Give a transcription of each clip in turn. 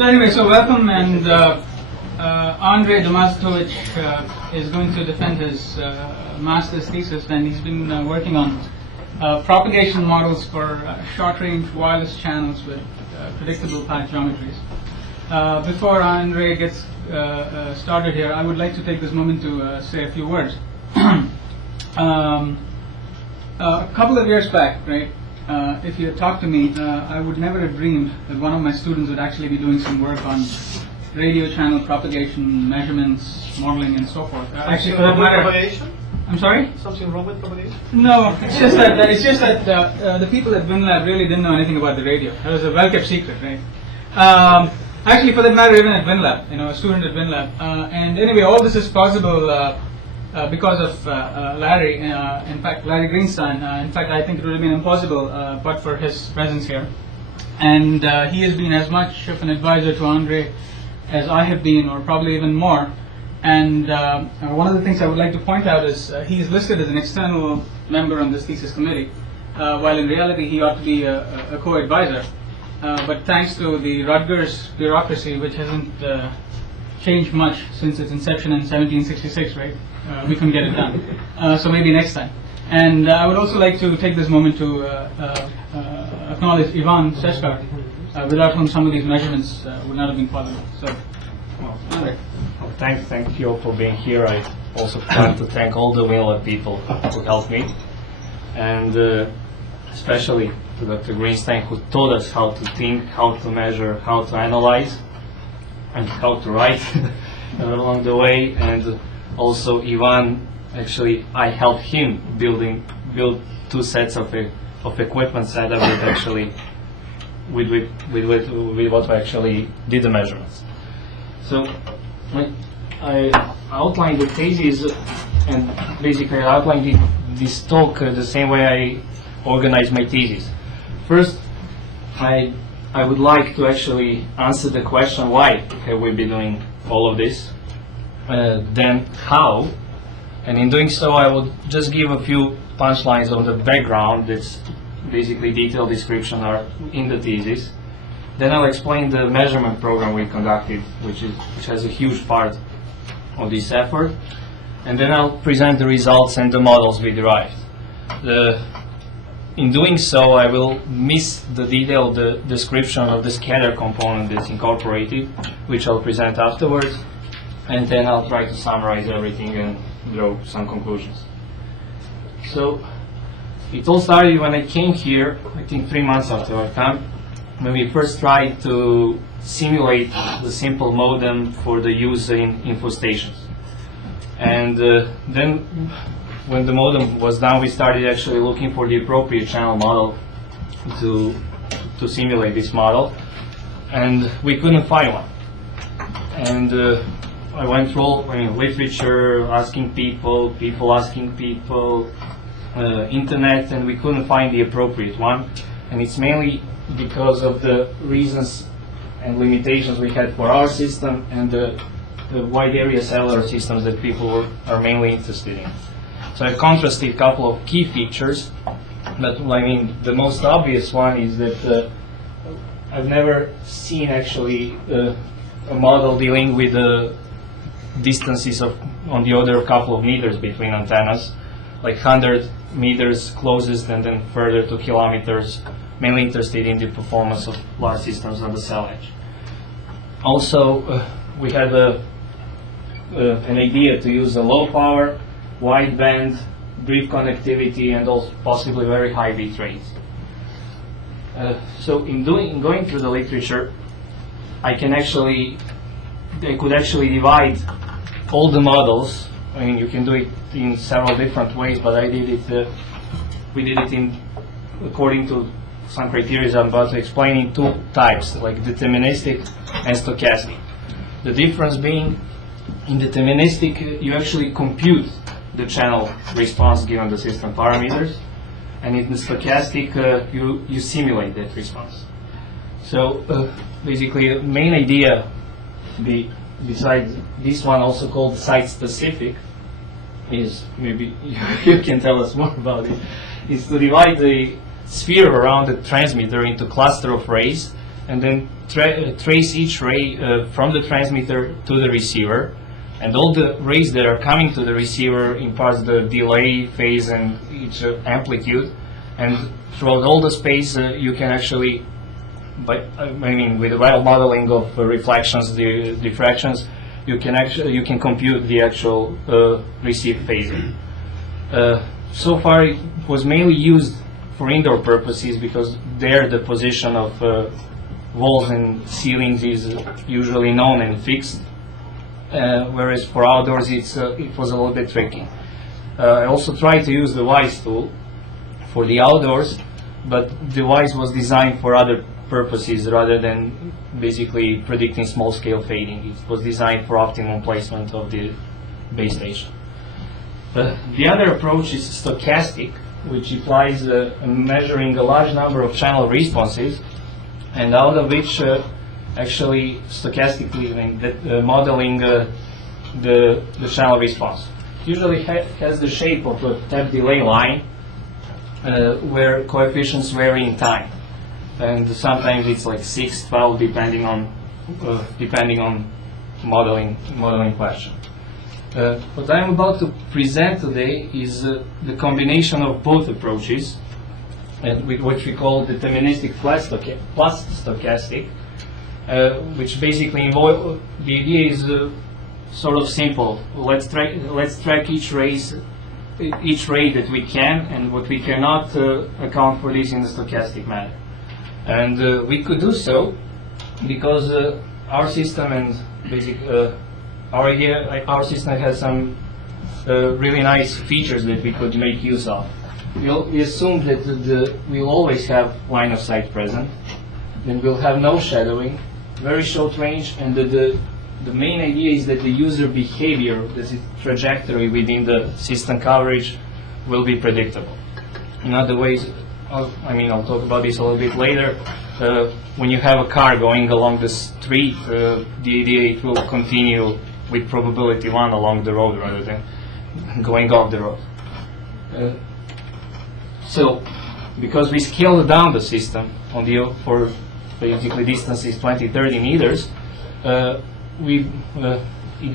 So anyway, so welcome, and Andrej Domazetovic is going to defend his master's thesis, and he's been working on propagation models for short-range wireless channels with predictable path geometries. Before Andrej gets started here, I would like to take this moment to say a few words. A couple of years back, right, if you had talked to me, I would never have dreamed that one of my students would actually be doing some work on radio channel propagation, measurements, modeling, and so forth. Actually, for that matter, propagation? I'm sorry? Something wrong with propagation? No, it's just that the people at WinLab really didn't know anything about the radio. It was a well-kept secret, right? Actually, for that matter, even at WinLab, a student at WinLab. And anyway, all this is possible because of Larry. In fact, Larry Greenstein. In fact, I think it would have been impossible but for his presence here. And he has been as much of an advisor to Andrej as I have been, or probably even more. And one of the things I would like to point out is he is listed as an external member on this thesis committee, while in reality he ought to be a co-advisor. But thanks to the Rutgers bureaucracy, which hasn't changed much since its inception in 1766, right? We couldn't get it done. So maybe next time. And I would also like to take this moment to acknowledge Ivan Seshkar, without whom some of these measurements would not have been possible. So, Thank you all for being here. I also want to thank all the WinLab people who helped me, and especially to Dr. Greenstein, who taught us how to think, how to measure, how to analyze, and how to write along the way. And also Ivan, actually, I helped him build two sets of equipment setup that actually with what we actually did the measurements. So I outlined the thesis, and basically I outlined this talk the same way I organized my thesis. First, I would like to actually answer the question, why have we been doing all of this? Then how? And in doing so, I would just give a few punchlines on the background. That's basically detailed description are in the thesis. Then I'll explain the measurement program we conducted, which has a huge part of this effort. And then I'll present the results and the models we derived. In doing so, I will miss the detailed description of the scatter component that's incorporated, which I'll present afterwards. And then I'll try to summarize everything and draw some conclusions. So it all started when I came here, I think 3 months after I came, when we first tried to simulate the simple modem for the use in infostations. And then when the modem was done, we started actually looking for the appropriate channel model to simulate this model, and we couldn't find one. And I went through literature, asking people asking people, internet, and we couldn't find the appropriate one. And it's mainly because of the reasons and limitations we had for our system and the wide area cellular systems that people are mainly interested in. So I contrasted a couple of key features, but the most obvious one is that I've never seen actually a model dealing with distances on the order of a couple of meters between antennas, like 100 meters closest and then further to kilometers, mainly interested in the performance of large systems on the cell edge. Also, we had an idea to use a low power, wideband, brief connectivity, and also possibly very high bit rates. So in going through the literature, I could actually divide all the models. You can do it in several different ways, but we did it according to some criteria I'm about to explain, in two types, like deterministic and stochastic. The difference being, in deterministic, you actually compute the channel response given the system parameters, and in the stochastic, you simulate that response. So basically, the main idea, besides this one, also called site-specific, is, maybe you can tell us more about it, is to divide the sphere around the transmitter into cluster of rays and then trace each ray from the transmitter to the receiver, and all the rays that are coming to the receiver imparts the delay, phase, and each amplitude, and throughout all the space you can actually, with the right modeling of reflections, diffractions, you can compute the actual received phasing. So far, it was mainly used for indoor purposes because there the position of walls and ceilings is usually known and fixed, whereas for outdoors it was a little bit tricky. I also tried to use the WISE tool for the outdoors, but the WISE was designed for other purposes rather than basically predicting small-scale fading. It was designed for optimum placement of the base station. The other approach is stochastic, which implies measuring a large number of channel responses, and out of which actually stochastically modeling the channel response. It usually has the shape of a step delay line where coefficients vary in time, and sometimes it's like 6, 12 depending on modeling question. What I'm about to present today is the combination of both approaches, which we call deterministic-plus-stochastic, which basically involve, the idea is sort of simple. Let's track each ray that we can, and what we cannot account for this in the stochastic manner. And we could do so because our system and our system has some really nice features that we could make use of. We assume that we'll always have line of sight present, then we'll have no shadowing, very short range, and the main idea is that the user behavior, the trajectory within the system coverage, will be predictable. In other ways, I'll talk about this a little bit later. When you have a car going along the street, the idea it will continue with probability 1 along the road rather than going off the road. So, because we scaled down the system for basically distances 20-30 meters, it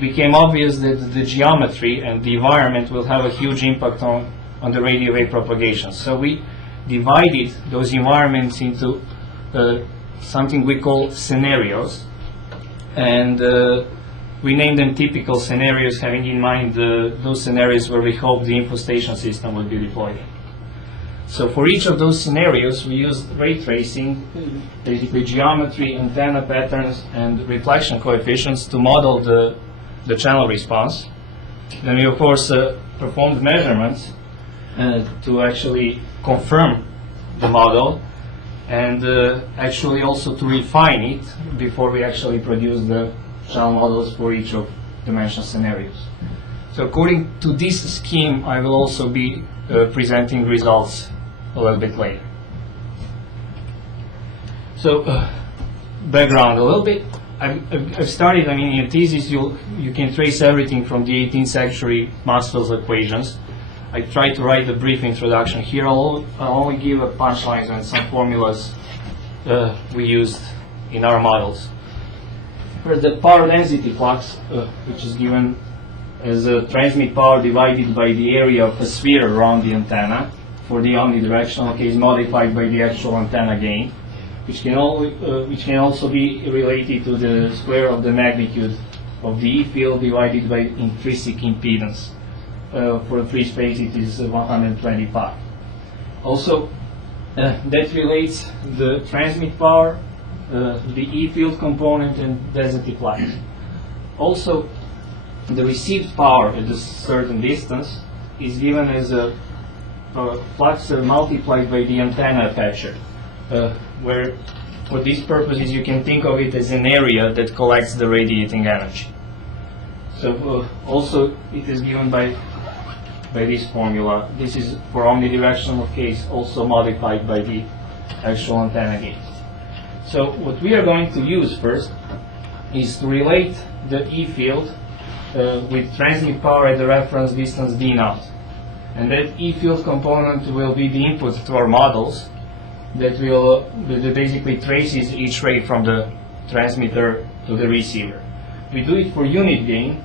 became obvious that the geometry and the environment will have a huge impact on the radio wave propagation. So we divided those environments into something we call scenarios, and we named them typical scenarios, having in mind those scenarios where we hope the infostation system will be deployed. So for each of those scenarios, we used ray tracing, basically geometry, antenna patterns, and reflection coefficients to model the channel response. Then we, of course, performed measurements to actually confirm the model, and actually also to refine it before we actually produce the channel models for each of dimension scenarios. So according to this scheme, I will also be presenting results a little bit later. So background a little bit. I've started, in Thesis you can trace everything from the 18th century Maxwell's equations. I tried to write a brief introduction. Here I'll only give a punchlines and some formulas we used in our models. For the power density flux, which is given as a transmit power divided by the area of a sphere around the antenna, for the omnidirectional case modified by the actual antenna gain, which can also be related to the square of the magnitude of the E field divided by intrinsic impedance. For free space it is 125. Also, that relates the transmit power, the E field component, and density flux. Also, the received power at a certain distance is given as a flux multiplied by the antenna aperture, where for these purposes you can think of it as an area that collects the radiating energy. So also it is given by this formula. This is for omnidirectional case, also modified by the actual antenna gain. So what we are going to use first is to relate the E field with transmit power at the reference distance d naught. And that E field component will be the input to our models, that will that basically traces each ray from the transmitter to the receiver. We do it for unit gain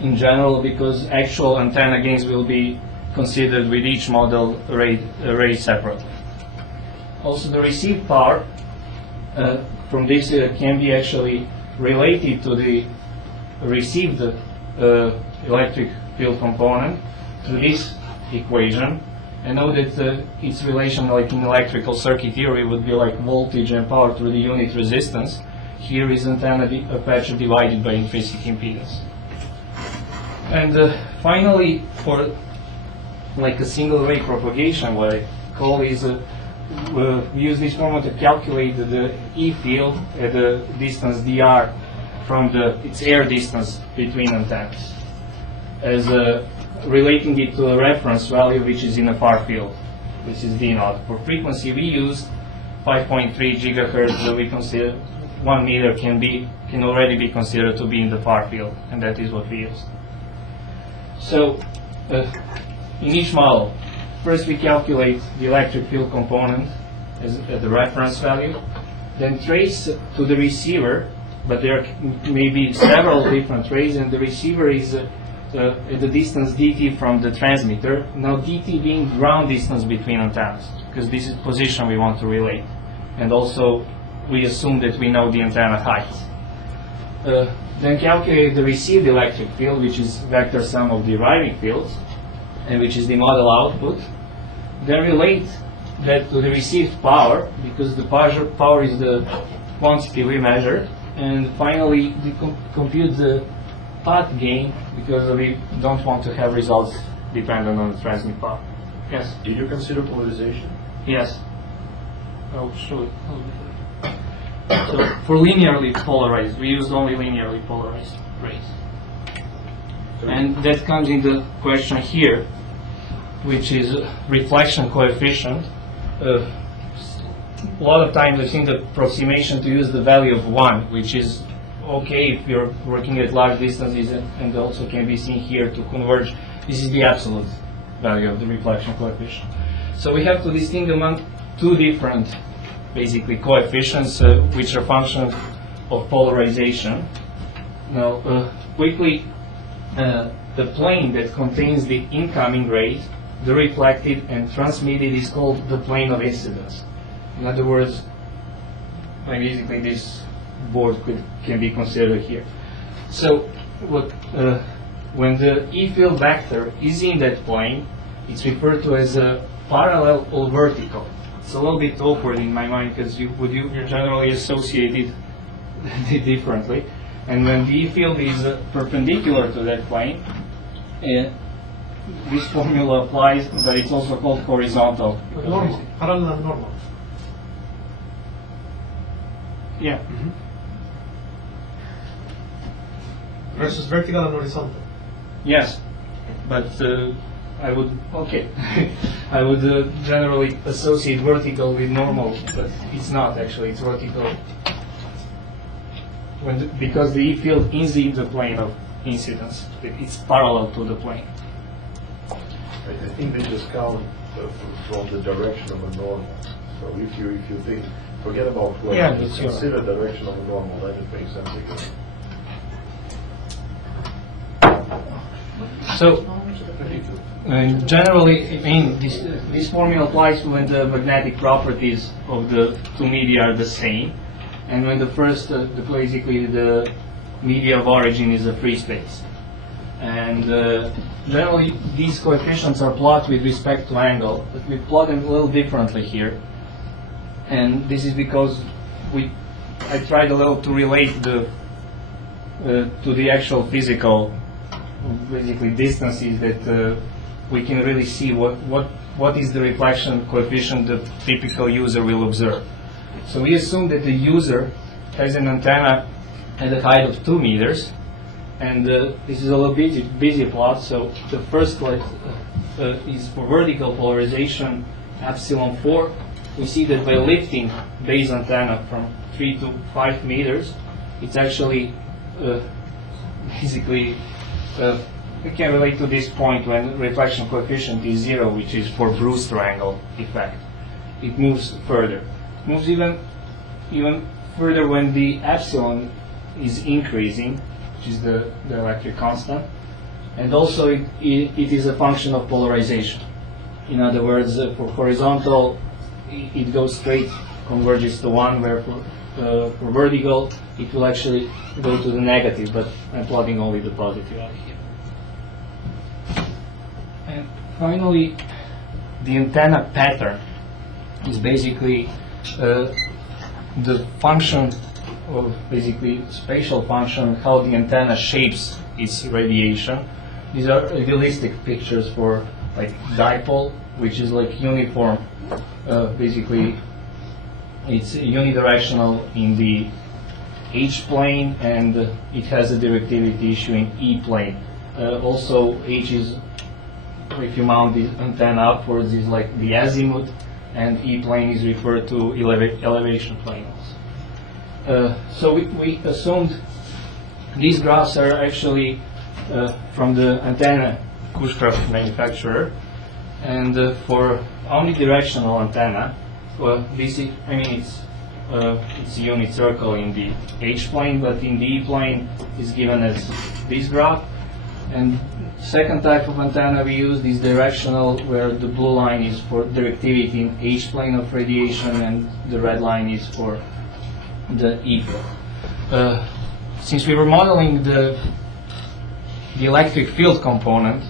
in general because actual antenna gains will be considered with each model array separately. Also, the received power from this can be actually related to the received electric field component through this equation. And know that its relation, like in electrical circuit theory, would be like voltage and power through the unit resistance. Here is antenna aperture divided by intrinsic impedance. And finally, for like a single ray propagation, what I call is we use this formula to calculate the E field at the distance dr from its air distance between antennas, as relating it to a reference value which is in a far field, which is d naught. For frequency, we use 5.3 gigahertz. We consider 1 meter can already be considered to be in the far field, and that is what we use. So, in each model, first we calculate the electric field component at the reference value, then trace to the receiver, but there may be several different rays, and the receiver is at the distance dt from the transmitter. Now dt being ground distance between antennas, because this is position we want to relate. And also we assume that we know the antenna heights. Then calculate the received electric field, which is vector sum of the arriving fields, and which is the model output. Then relate that to the received power, because the power is the quantity we measure. And finally, we compute the path gain, because we don't want to have results dependent on the transmit power. Yes? Do you consider polarization? Yes. I'll show it. So for linearly polarized, we used only linearly polarized rays. And that comes in the question here, which is reflection coefficient. A lot of times I've seen the approximation to use the value of 1, which is okay if you're working at large distances, and also can be seen here to converge. This is the absolute value of the reflection coefficient. So we have to distinguish among two different basically coefficients which are functions of polarization. Now quickly, the plane that contains the incoming rays, the reflected and transmitted, is called the plane of incidence. In other words, basically this board can be considered here. So when the E field vector is in that plane, it's referred to as a parallel or vertical. It's a little bit awkward in my mind because you generally associate it differently. And when the E field is perpendicular to that plane, this formula applies, but it's also called horizontal. Normal, parallel and normal. Yeah. Mm-hmm. Versus vertical and horizontal. Yes, but I would I would generally associate vertical with normal, but it's not actually. It's vertical because the E field is in the plane of incidence. It's parallel to the plane. I think they just count from the direction of a normal. So if you think, forget about plane, Yeah, just consider direction of a normal, then it makes sense again. So, generally, I mean, this formula applies when the magnetic properties of the two media are the same, and when basically the media of origin is a free space. And generally, these coefficients are plotted with respect to angle, but we plot them a little differently here. And this is because I tried a little to relate to the actual physical, basically distances that we can really see what is the reflection coefficient the typical user will observe. So we assume that the user has an antenna at a height of 2 meters, and this is a little busy plot. So the first slide is for vertical polarization, epsilon 4. We see that by lifting base antenna from 3 to 5 meters, it's actually basically we can relate to this point when reflection coefficient is 0, which is for Brewster angle effect. it moves further. It moves even further when the epsilon is increasing, which is the electric constant, and also it is a function of polarization. In other words, for horizontal, it goes straight, converges to 1, where for vertical, it will actually go to the negative, but I'm plotting only the positive out here. And finally, the antenna pattern is basically the function, or basically spatial function, how the antenna shapes its radiation. These are idealistic pictures for like dipole, which is like uniform. Basically, it's unidirectional in the H plane, and it has a directivity issue in E plane. Also, H is, if you mount the antenna upwards, is like the azimuth, and E plane is referred to elevation plane also. So we assumed these graphs are actually from the antenna Kushcraft manufacturer, and for omnidirectional antenna, well, this is, I mean, it's a unit circle in the H plane, but in the E plane is given as this graph. And second type of antenna we use is directional, where the blue line is for directivity in H plane of radiation, and the red line is for the E plane. Since we were modeling the electric field component,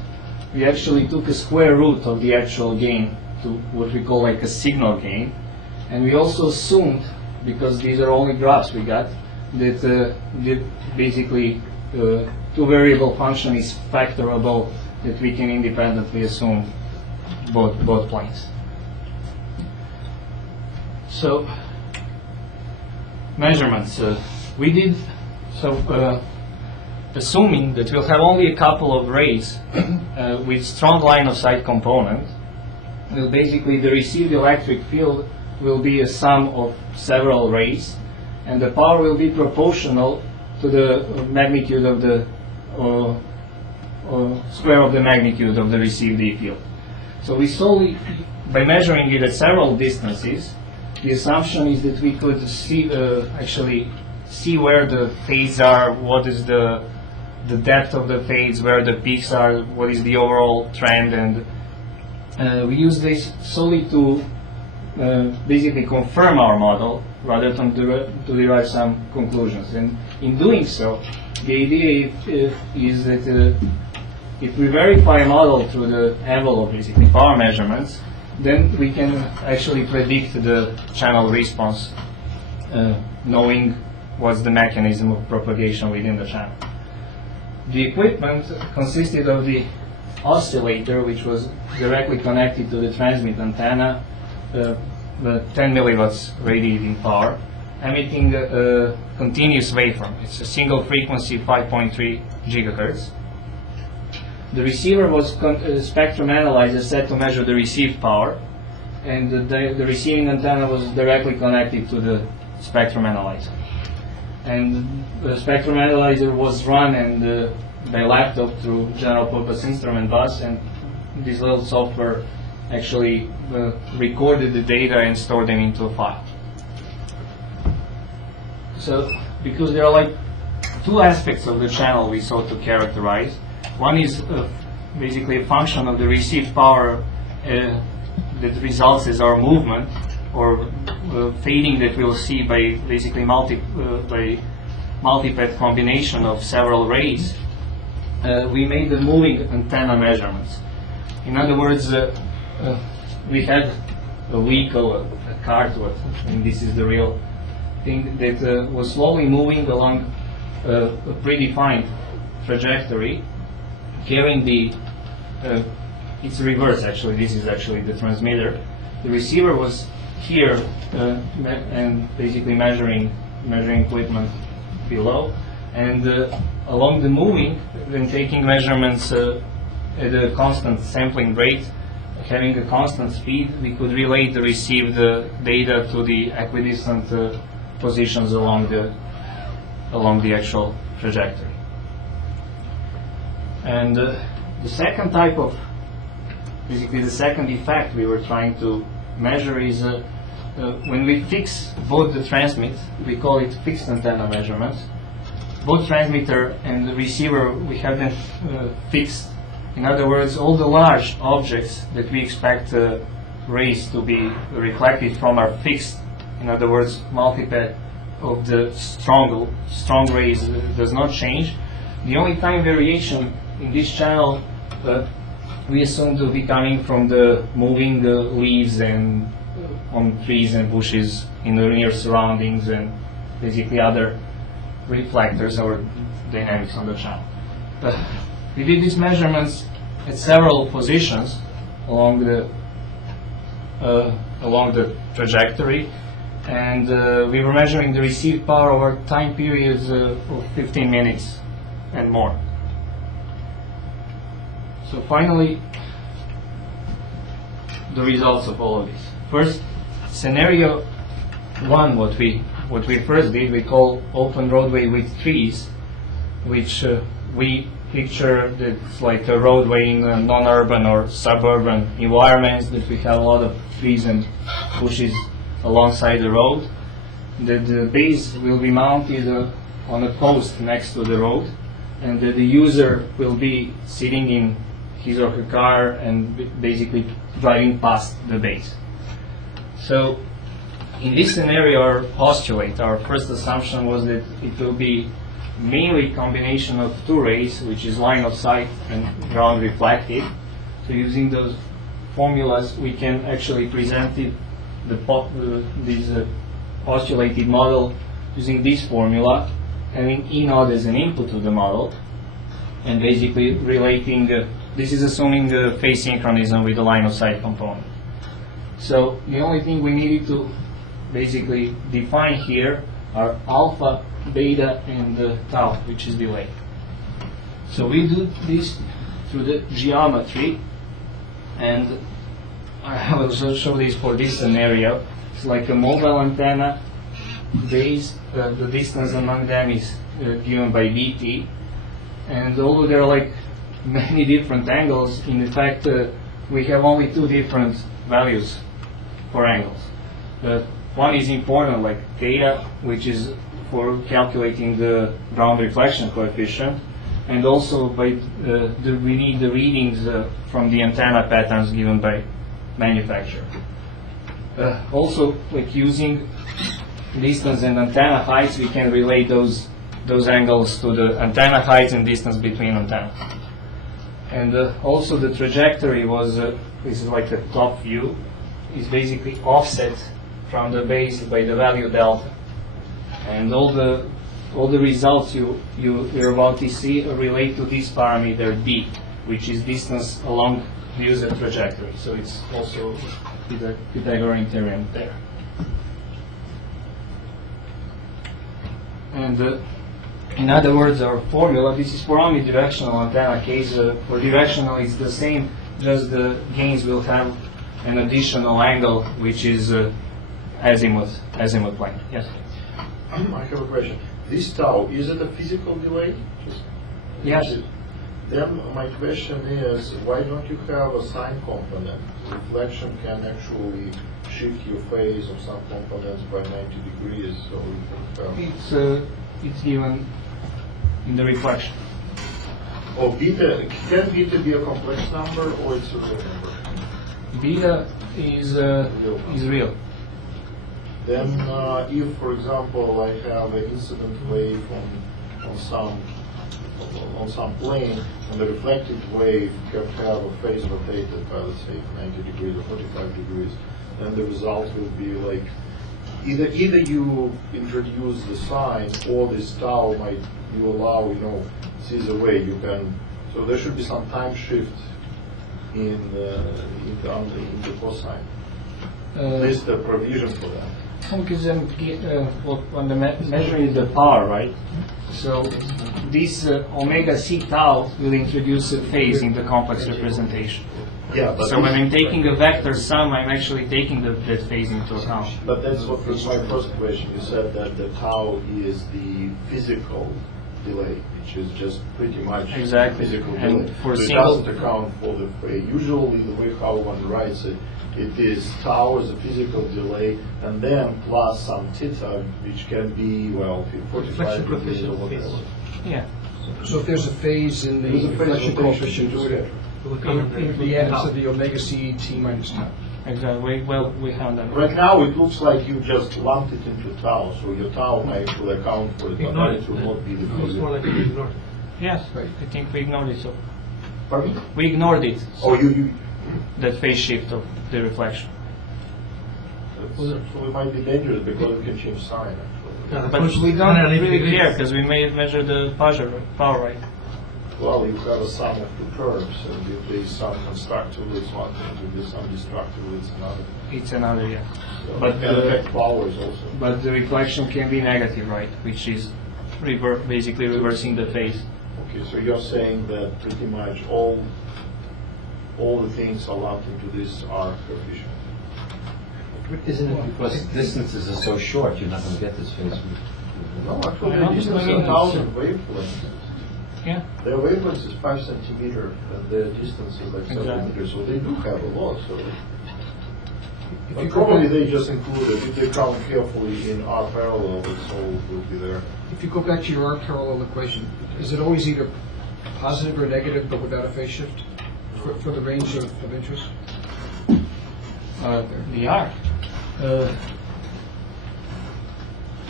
we actually took a square root of the actual gain to what we call like a signal gain, and we also assumed, because these are only graphs we got, that basically two variable function is factorable, that we can independently assume both planes. So measurements we did, so assuming that we'll have only a couple of rays with strong line of sight component, well, basically the received electric field will be a sum of several rays, and the power will be proportional to the magnitude of the square of the magnitude of the received E field. So we solely, by measuring it at several distances, the assumption is that we could see actually see where the fades are, what is the depth of the fades, where the peaks are, what is the overall trend, and we use this solely to basically confirm our model rather than to derive some conclusions. And in doing so, the idea is that if we verify a model through the envelope, basically power measurements, then we can actually predict the channel response, knowing what's the mechanism of propagation within the channel. The equipment consisted of the oscillator, which was directly connected to the transmit antenna, the 10 milliwatts radiating power, emitting a continuous waveform. It's a single frequency, 5.3 gigahertz. The receiver was spectrum analyzer set to measure the received power, and the receiving antenna was directly connected to the spectrum analyzer. And the spectrum analyzer was run by laptop through general purpose instrument bus, and this little software actually recorded the data and stored them into a file. So, because there are like two aspects of the channel we sought to characterize. One is basically a function of the received power that results as our movement, or fading that we'll see by basically multipath combination of several rays. We made the moving antenna measurements. In other words, we had a vehicle, a cart, and this is the real thing, that was slowly moving along a predefined trajectory, carrying the, it's reverse actually, this is actually the transmitter. The receiver was here and basically measuring equipment below, and along the moving, when taking measurements at a constant sampling rate, having a constant speed, we could relate the received data to the equidistant positions along the actual trajectory. And the second type of, basically the second effect we were trying to measure is when we fix both the transmit, we call it fixed antenna measurements. Both transmitter and the receiver, we have them fixed. In other words, all the large objects that we expect rays to be reflected from are fixed. In other words, multiplet of the strong rays does not change. The only time variation in this channel we assume to be coming from the moving leaves and on trees and bushes in the near surroundings and basically other reflectors or dynamics on the channel. We did these measurements at several positions along the trajectory, and we were measuring the received power over time periods of 15 minutes and more. So finally, the results of all of this. First, scenario one, what we first did, we call open roadway with trees, which we picture that's like a roadway in non-urban or suburban environments that we have a lot of trees and bushes alongside the road. The base will be mounted on a post next to the road, and the user will be sitting in his or her car and basically driving past the base. So in this scenario, our postulate, our first assumption was that it will be mainly combination of two rays, which is line of sight and ground reflected. So using those formulas, we can actually present this postulated model using this formula, having E naught as an input to the model, and basically relating, this is assuming the phase synchronism with the line of sight component. So the only thing we needed to basically define here are alpha, beta, and tau, which is delay. So we do this through the geometry, and I will show this for this scenario. It's like a mobile antenna base, the distance among them is given by dt, and although there are like many different angles, in fact we have only two different values for angles. One is important, like theta, which is for calculating the ground reflection coefficient, and also by we need the readings from the antenna patterns given by manufacturer. Also, like using distance and antenna heights, we can relate those angles to the antenna heights and distance between antennas. And also the trajectory was, this is like the top view, is basically offset from the base by the value delta. And all the results you're about to see relate to this parameter d, which is distance along the user trajectory. So it's also Pythagorean theorem there. And in other words, our formula, this is for only directional antenna case. For directional, it's the same, just the gains will have an additional angle, which is azimuth plane. Yes. I have a question. This tau, is it a physical delay? Yes. Then my question is, why don't you have a sign component? Reflection can actually shift your phase of some components by 90 degrees. So you can it's given in the reflection. Oh, beta, can beta be a complex number or it's a real number? Beta is real. Then if, for example, I have an incident wave on some plane, and the reflected wave can have a phase rotated by, let's say, 90 degrees or 45 degrees, then the result will be like, either you introduce the sign, or this tau might, you allow, it's either way you can, so there should be some time shift in the cosine. There's the provision for that. Because when the measuring the power, right? So this omega c tau will introduce a phase in the complex representation. Yeah, but so when I'm taking a vector sum, I'm actually taking that phase into account. But that's what was my first question. You said that the tau is the physical delay, which is just pretty much Exactly. physical And delay. for So it single- doesn't account for the phase. Usually the way how one writes it, it is tau as a physical delay, and then plus some theta, which can be, well, 45 Reflection degrees or coefficient whatever. Yeah. So if there's a phase in the There's a phase reflection rotation, coefficient, do it it. would be added to the omega c t minus tau. Exactly. Well, we have that. Right now, it looks like you just lumped it into tau, so your tau might will account for it, but Ignore it will not be the Looks more phase. like you ignored it. Yes. Right. I think we ignored it. So Pardon? we ignored it. Oh, you That phase shift of the reflection. so it might be dangerous because it can change sign, actually. But we don't really care because we may measure the power right. Well, you have a sum of two curves, and if there is some constructively, it's one thing, if there's some destructively, it's another. It's another, yeah. So But it can affect powers also. But the reflection can be negative, right? Which is basically reversing the phase. Okay, so you're saying that pretty much all the things are lumped into this are coefficient. Isn't it because distances are so short, you're not going to get this phase? No, actually, I the don't distance think is 1,000 wavelengths. Yeah. Their wavelength is 5 centimeter, and their distance is like 7 Exactly. meters, so they do have a lot. So, If but you probably go back, they just included. If they count carefully in R parallel, it's all will be there. if you go back to your arc parallel equation, is it always either positive or negative but without a phase shift for the range of interest? The arc.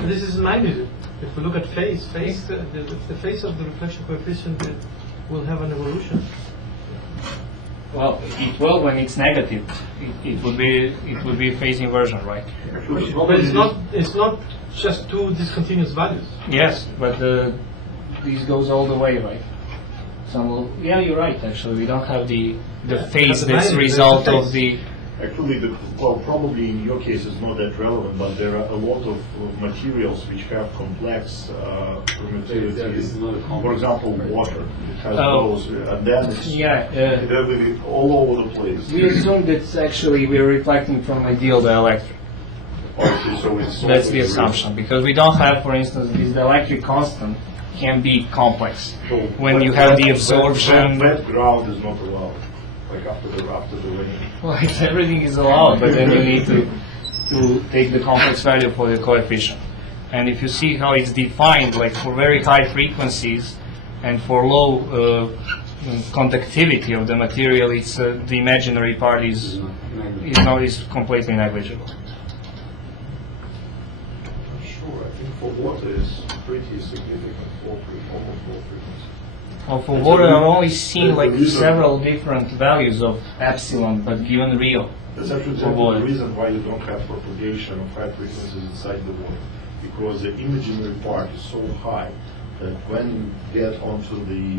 This is magnitude. If we look at phase, the phase of the reflection coefficient will have an evolution. Well, it will when it's negative. It would be phase inversion, right? Actually, But it's not just two discontinuous values. Yes, but this goes all the way, right? Yeah, you're right. Actually, we don't have the phase the that's magnitude, result the of phase. the. Actually, probably in your case it's not that relevant, but there are a lot of materials which have complex permittivity. For example, water it has Oh. those, and then it's Yeah. it will be all over the place. We assume that actually we're reflecting from ideal dielectric. Okay, so it's That's also the assumption, because we don't have, for instance, this dielectric constant can be complex. So When you have the absorption, wet ground is not allowed, like after the rain. well, everything is allowed, but then you need to take the complex value for the coefficient. And if you see how it's defined, like for very high frequencies and for low conductivity of the material, it's the imaginary part is completely negligible. Sure, I think for water it's pretty significant, almost all frequency. Well, for That's water, a- I've only seen that's like the reason- several different values of epsilon, but given real. That's actually For water. the reason why you don't have propagation of high frequencies inside the water, because the imaginary part is so high that when you get onto the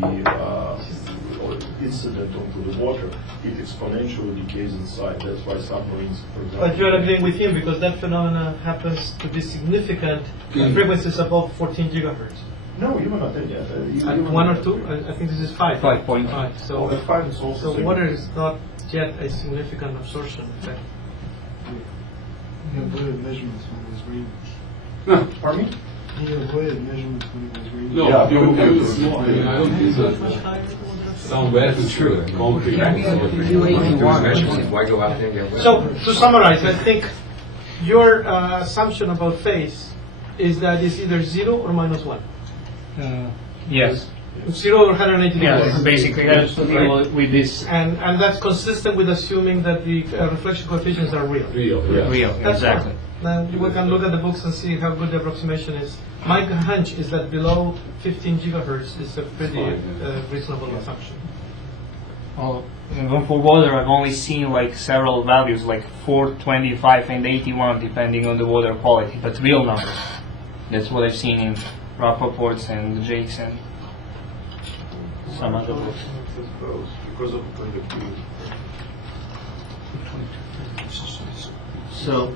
incident onto the water, it exponentially decays inside. That's why submarines, for example. But you're agreeing with him because that phenomena happens to be significant at frequencies above 14 gigahertz. No, you were not there yet. At 1 or 2, I think this is 5. 5.5. So So, at 5 is also so water is not yet a significant absorption effect. He avoided measurements when it was raining. Pardon me? He avoided measurements when it was raining. No, Yeah, it was small. I mean, I don't think that sound bad is true. Concrete. Why go out there and get wet? So, to summarize, I think your assumption about phase is that it's either 0 or minus 1. Yes. 0 or 180 Yeah, degrees. basically that's to deal with this And that's consistent with assuming that the reflection coefficients are real. Real, yeah. real, That's exactly. fine. Then we can look at the books and see how good the approximation is. My hunch is that below 15 gigahertz is a pretty reasonable assumption. Well, even for water, I've only seen like several values, like 4, 25, and 81, depending on the water quality, but real numbers. That's what I've seen in Rappaport's and Jake's and some other books. Because of conductivity. So,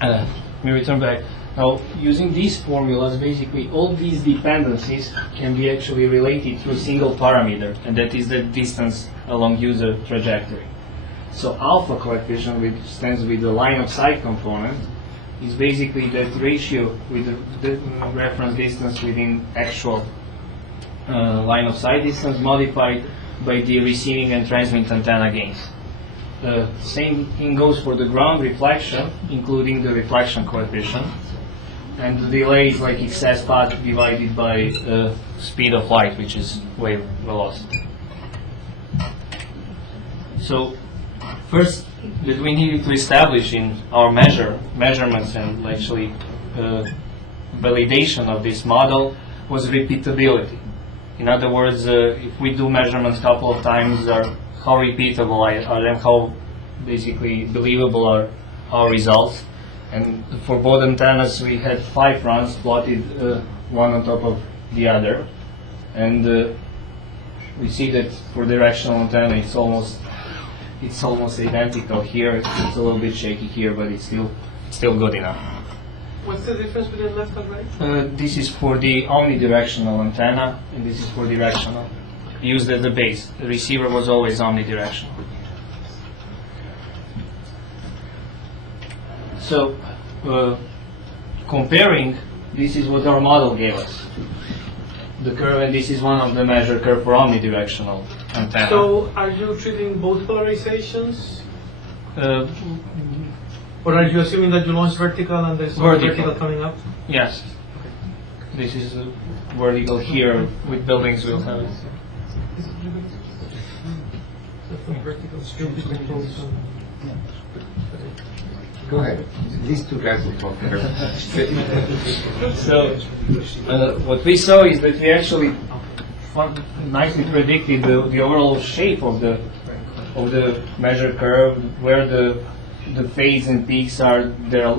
let me return back. Now, using these formulas, basically all these dependencies can be actually related to a single parameter, and that is the distance along user trajectory. So alpha coefficient, which stands with the line of sight component, is basically that ratio with the reference distance within actual line of sight distance modified by the receiving and transmit antenna gains. The same thing goes for the ground reflection, including the reflection coefficient, and the delay is like excess path divided by speed of light, which is wave velocity. So first that we needed to establish in our measurements and actually validation of this model was repeatability. In other words, if we do measurements a couple of times, how repeatable are them, how basically believable are our results. And for both antennas, we had 5 runs plotted one on top of the other. And we see that for directional antenna, it's almost identical here. It's a little bit shaky here, but it's still good enough. What's the difference between left and right? This is for the omnidirectional antenna, and this is for directional, used as the base. The receiver was always omnidirectional. So, comparing, this is what our model gave us. The curve, and this is one of the measured curve for omnidirectional antenna. So, are you treating both polarizations? Or are you assuming that you launch vertical and there's vertical coming up? Yes. This is vertical here with buildings we'll have. Go ahead. These two guys will talk together. So, what we saw is that we actually nicely predicted the overall shape of the measure curve, where the phase and peaks are their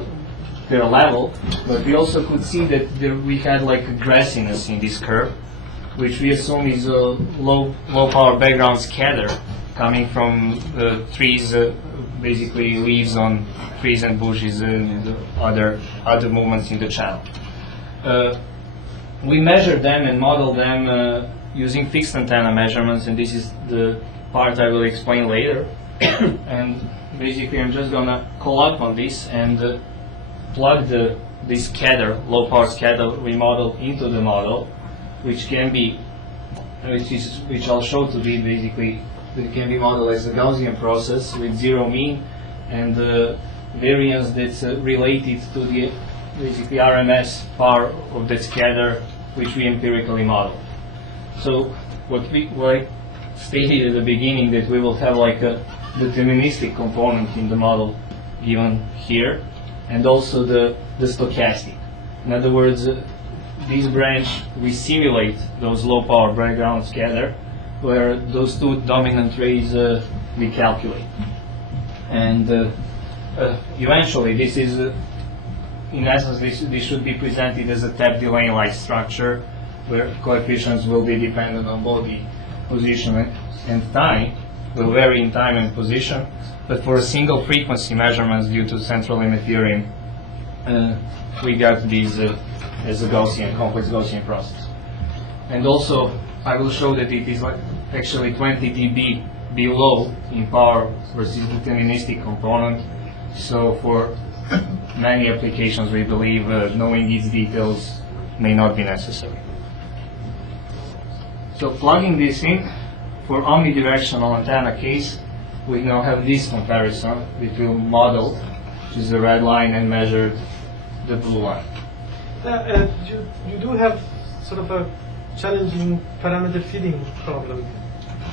level, but we also could see that we had like a grassiness in this curve, which we assume is a low power background scatter coming from the trees, basically leaves on trees and bushes and other movements in the channel. We measured them and modeled them using fixed antenna measurements, and this is the part I will explain later. And basically I'm just gonna call up on this and plug this scatter, low power scatter we modeled into the model, which I'll show to be basically, it can be modeled as a Gaussian process with zero mean and variance that's related to the basically RMS power of that scatter, which we empirically model. So what I stated at the beginning, that we will have like a deterministic component in the model given here, and also the stochastic. In other words, this branch, we simulate those low power background scatter, where those two dominant rays we calculate. And eventually this is, in essence, this should be presented as a tap delay-like structure, where coefficients will be dependent on both the position and time, will vary in time and position, but for a single frequency measurements due to central limit theorem, we got these as a Gaussian, complex Gaussian process. And also, I will show that it is like actually 20 dB below in power versus deterministic component. So for many applications, we believe knowing these details may not be necessary. So plugging this in, for omnidirectional antenna case, we now have this comparison which we modeled, which is the red line, and measured the blue line. You do have sort of a challenging parameter feeding problem,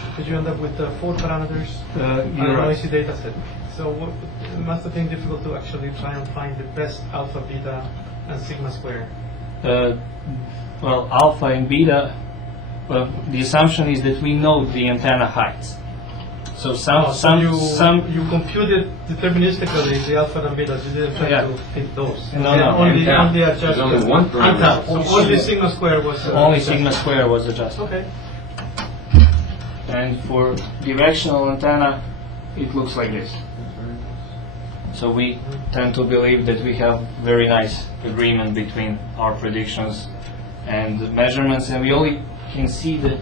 because you end up with 4 parameters on a noisy data set. So it must have been difficult to actually try and find the best alpha, beta, and sigma square. Well, alpha and beta, well, the assumption is that we know the antenna heights. So you computed deterministically the alpha and beta. You didn't try to fit those. No. Only adjusted. There's only one parameter. So only sigma square was. Only sigma square was adjusted. Okay. And for directional antenna, it looks like this. So we tend to believe that we have very nice agreement between our predictions and the measurements, and we only can see that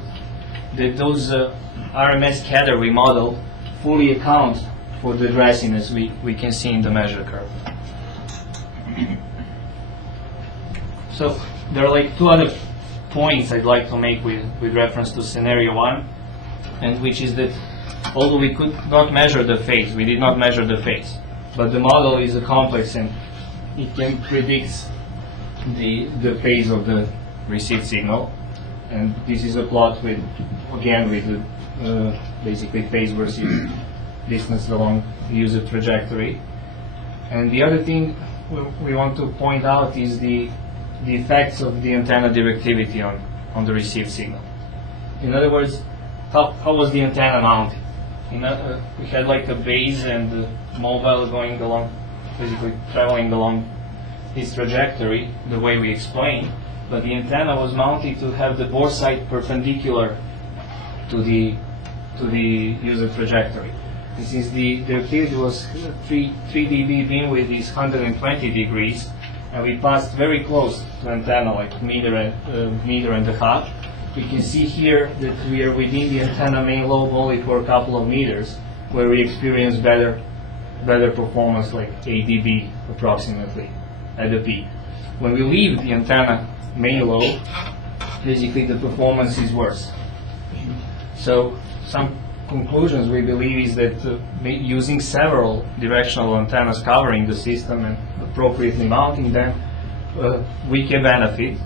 those RMS scatter we modeled fully account for the drassiness we can see in the measure curve. So there are like two other points I'd like to make with reference to scenario 1, and which is that although we could not measure the phase, we did not measure the phase, but the model is a complex and it can predict the phase of the received signal. And this is a plot with, again, with the basically phase versus distance along user trajectory. And the other thing we want to point out is the effects of the antenna directivity on the received signal. In other words, how was the antenna mounted? We had like a base and the mobile going along, basically traveling along this trajectory, the way we explained, but the antenna was mounted to have the bore side perpendicular to the user trajectory. And since the directivity was 3 dB beam width is 120 degrees, and we passed very close to antenna, like meter and a half, we can see here that we are within the antenna main lobe only for a couple of meters, where we experience better performance, like 8 dB approximately at the peak. When we leave the antenna main lobe, basically the performance is worse. So some conclusions we believe is that using several directional antennas covering the system and appropriately mounting them, we can benefit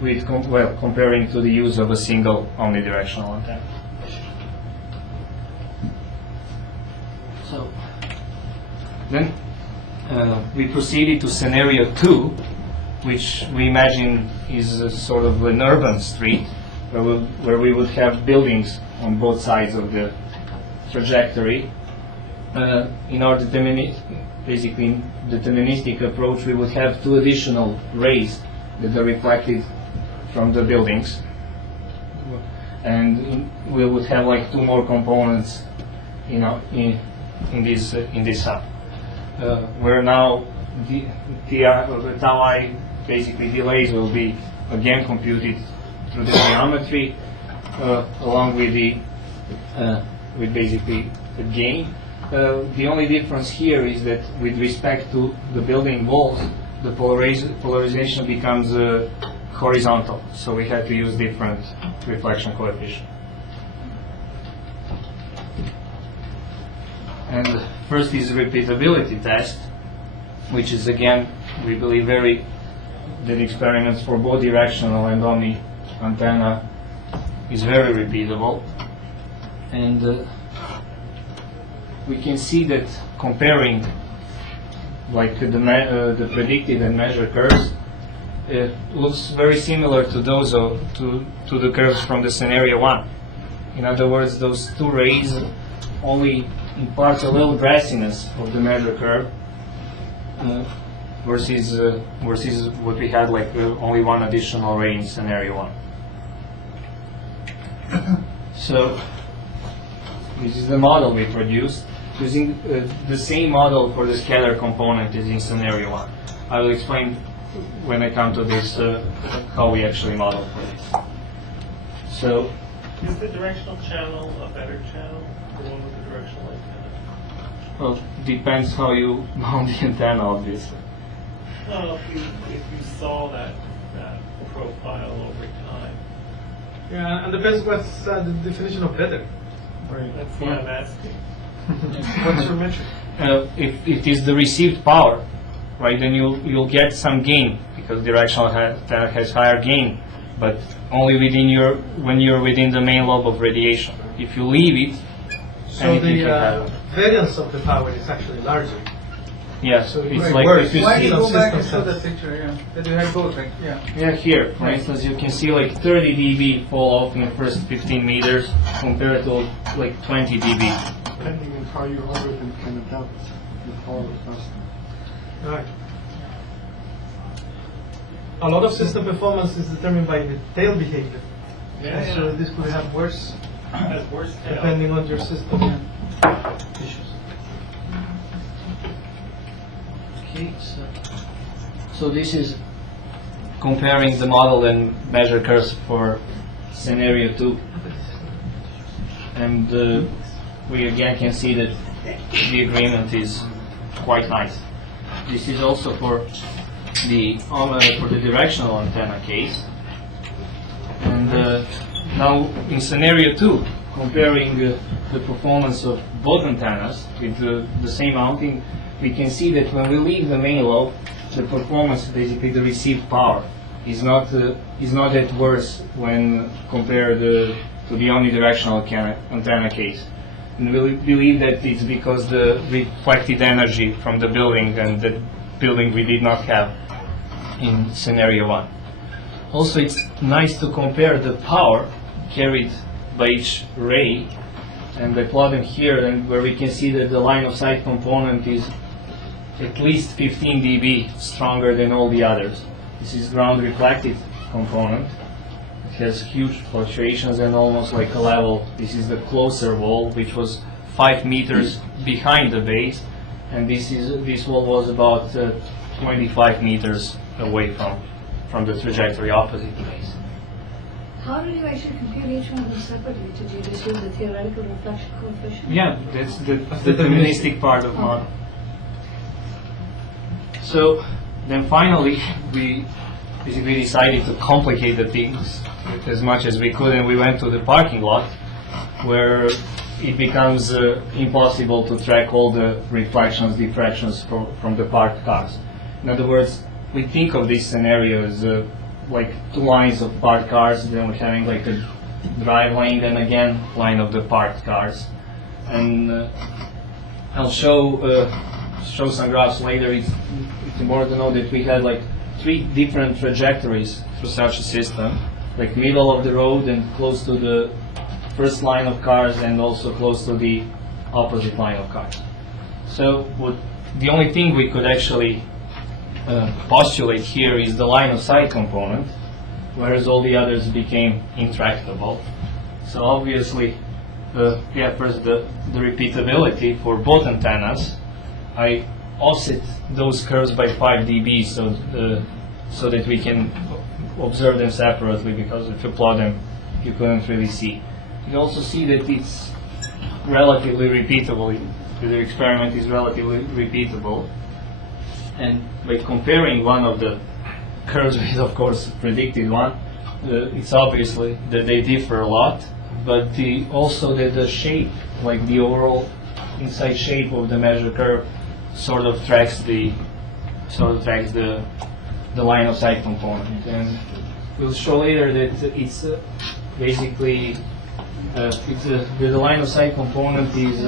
with comparing to the use of a single omnidirectional antenna. So then we proceeded to scenario 2, which we imagine is a sort of an urban street where we would have buildings on both sides of the trajectory. In our basically deterministic approach, we would have 2 additional rays that are reflected from the buildings, and we would have like 2 more components, in this hub. Where now the tau I basically delays will be again computed through the geometry, along with with basically the gain. The only difference here is that with respect to the building walls, the polarization becomes horizontal, so we had to use different reflection coefficient. And first is repeatability test, which is again, we believe that experiments for both directional and omni antenna is very repeatable. And we can see that comparing like the predicted and measured curves, it looks very similar to those to the curves from the scenario 1. In other words, those 2 rays only impart a little brassiness of the measure curve, versus what we had, like only 1 additional ray in scenario 1. So this is the model we produced using the same model for the scalar component as in scenario 1. I will explain when I come to this how we actually model for this. So, is the directional channel a better channel, the one with the directional antenna? Well, depends how you mount the antenna, obviously. No, if you saw that profile over time. Yeah, and depends what's the definition of better. Right. That's what I'm asking. What's your metric? If it is the received power, right, then you'll get some gain, because directional antenna has higher gain, but only when you're within the main lobe of radiation. If you leave it, so the variance of the power is actually larger. Yeah, so it's like if you Why do see you go back and show that picture? Yeah, that you had both, right? Yeah. Here, for instance, you can see like 30 dB fall off in the first 15 meters compared to like 20 dB. Depending on how your algorithm can adapt the power faster. Right. A lot of system performance is determined by the tail behavior. Yeah, So this could have worse, has worse tail. depending on your system issues. Okay, so this is comparing the model and measure curves for scenario 2. And we again can see that the agreement is quite nice. This is also for the directional antenna case. Now, in scenario 2, comparing the performance of both antennas with the same mounting, we can see that when we leave the main lobe, the performance, basically the received power, is not that worse when compared to the omnidirectional antenna case. And we believe that it's because the reflected energy from the building, and the building we did not have in scenario 1. Also, it's nice to compare the power carried by each ray, and I plot them here, and where we can see that the line of sight component is at least 15 dB stronger than all the others. This is ground reflective component. It has huge fluctuations and almost like a level. This is the closer wall, which was 5 meters behind the base, and this wall was about 25 meters away from the trajectory opposite the base. How do you actually compute each one of them separately? Did you just use the theoretical reflection coefficient? Yeah, that's the deterministic part of model. So then finally, we basically decided to complicate the things as much as we could, and we went to the parking lot, where it becomes impossible to track all the reflections, diffractions from the parked cars. In other words, we think of this scenario as like 2 lines of parked cars, then we're having like a drive lane, then again line of the parked cars. And I'll show some graphs later. It's important to know that we had like 3 different trajectories for such a system, like middle of the road and close to the first line of cars, and also close to the opposite line of cars. So the only thing we could actually postulate here is the line of sight component, whereas all the others became intractable. So obviously, first the repeatability for both antennas. I offset those curves by 5 dB so that we can observe them separately, because if you plot them, you couldn't really see. You also see that it's relatively repeatable. The experiment is relatively repeatable. And by comparing one of the curves with, of course, predicted one, it's obviously that they differ a lot, but also that the shape, like the overall inside shape of the measure curve, sort of tracks the line of sight component. And we'll show later that it's basically the line of sight component is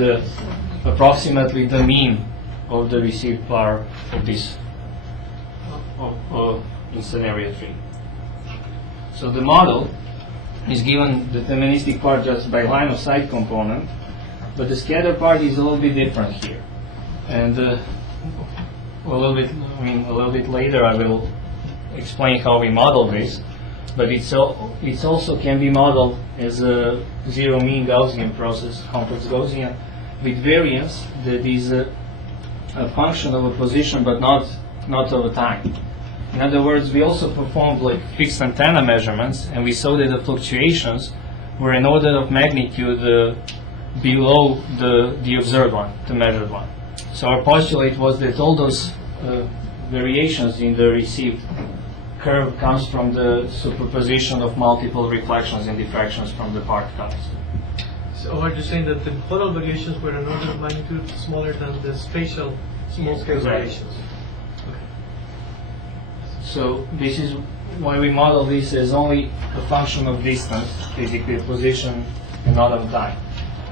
approximately the mean of the received power of this in scenario 3. So the model is given the deterministic part just by line of sight component, but the scatter part is a little bit different here. And a little bit later I will explain how we model this, but it's also can be modeled as a zero mean Gaussian process, complex Gaussian, with variance that is a function of a position but not of a time. In other words, we also performed like fixed antenna measurements, and we saw that the fluctuations were an order of magnitude below the observed one, the measured one. So our postulate was that all those variations in the received curve comes from the superposition of multiple reflections and diffractions from the parked cars. So are you saying that the modal variations were an order of magnitude smaller than the spatial small-scale variations? So this is why we model this as only a function of distance, basically position and not of time.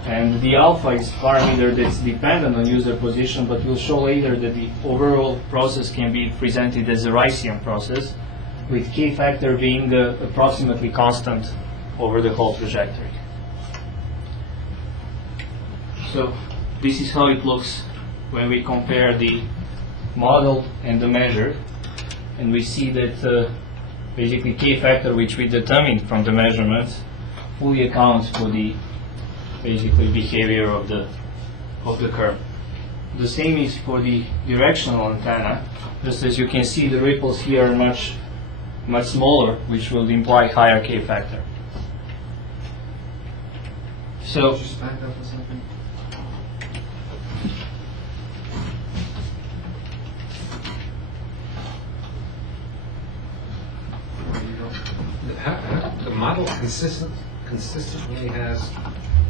And the alpha is a parameter that's dependent on user position, but we'll show later that the overall process can be presented as a Ricean process, with k factor being approximately constant over the whole trajectory. So this is how it looks when we compare the model and the measure, and we see that basically k factor, which we determined from the measurements, fully accounts for the basically behavior of the curve. The same is for the directional antenna. Just as you can see, the ripples here are much smaller, which will imply higher k factor. So Just back up a second. The model consistently has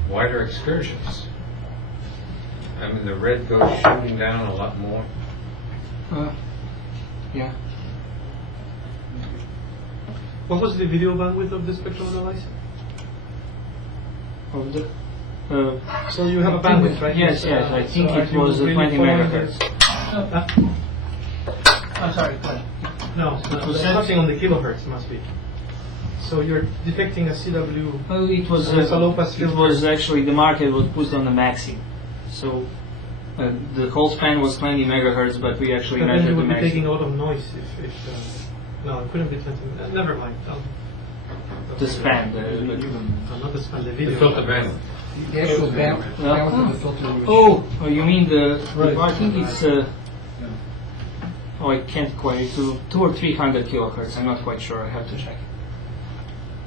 wider excursions. I mean, the red goes shooting down a lot more. Yeah. What was the video bandwidth of the spectrum analyzer? Of the, So you have a bandwidth, right? Yes, yes. I think So are it you was really 20 following megahertz. I'm sorry. Go ahead. No, there's something on the kilohertz must be. So you're detecting a CW. Well, it was So it's a low-pass it filter. was actually the market was put on the maxi, so the whole span was 20 megahertz, but we actually But then measured you the would be taking maxi. a lot of noise if no, it couldn't be 20. Never mind. The span. Not the span, the video. The filter bandwidth. The actual bandwidth of the filter. Oh, you mean the? Right. I think it's. Oh, I can't quite. It's 200 or 300 kilohertz. I'm not quite sure. I have to check.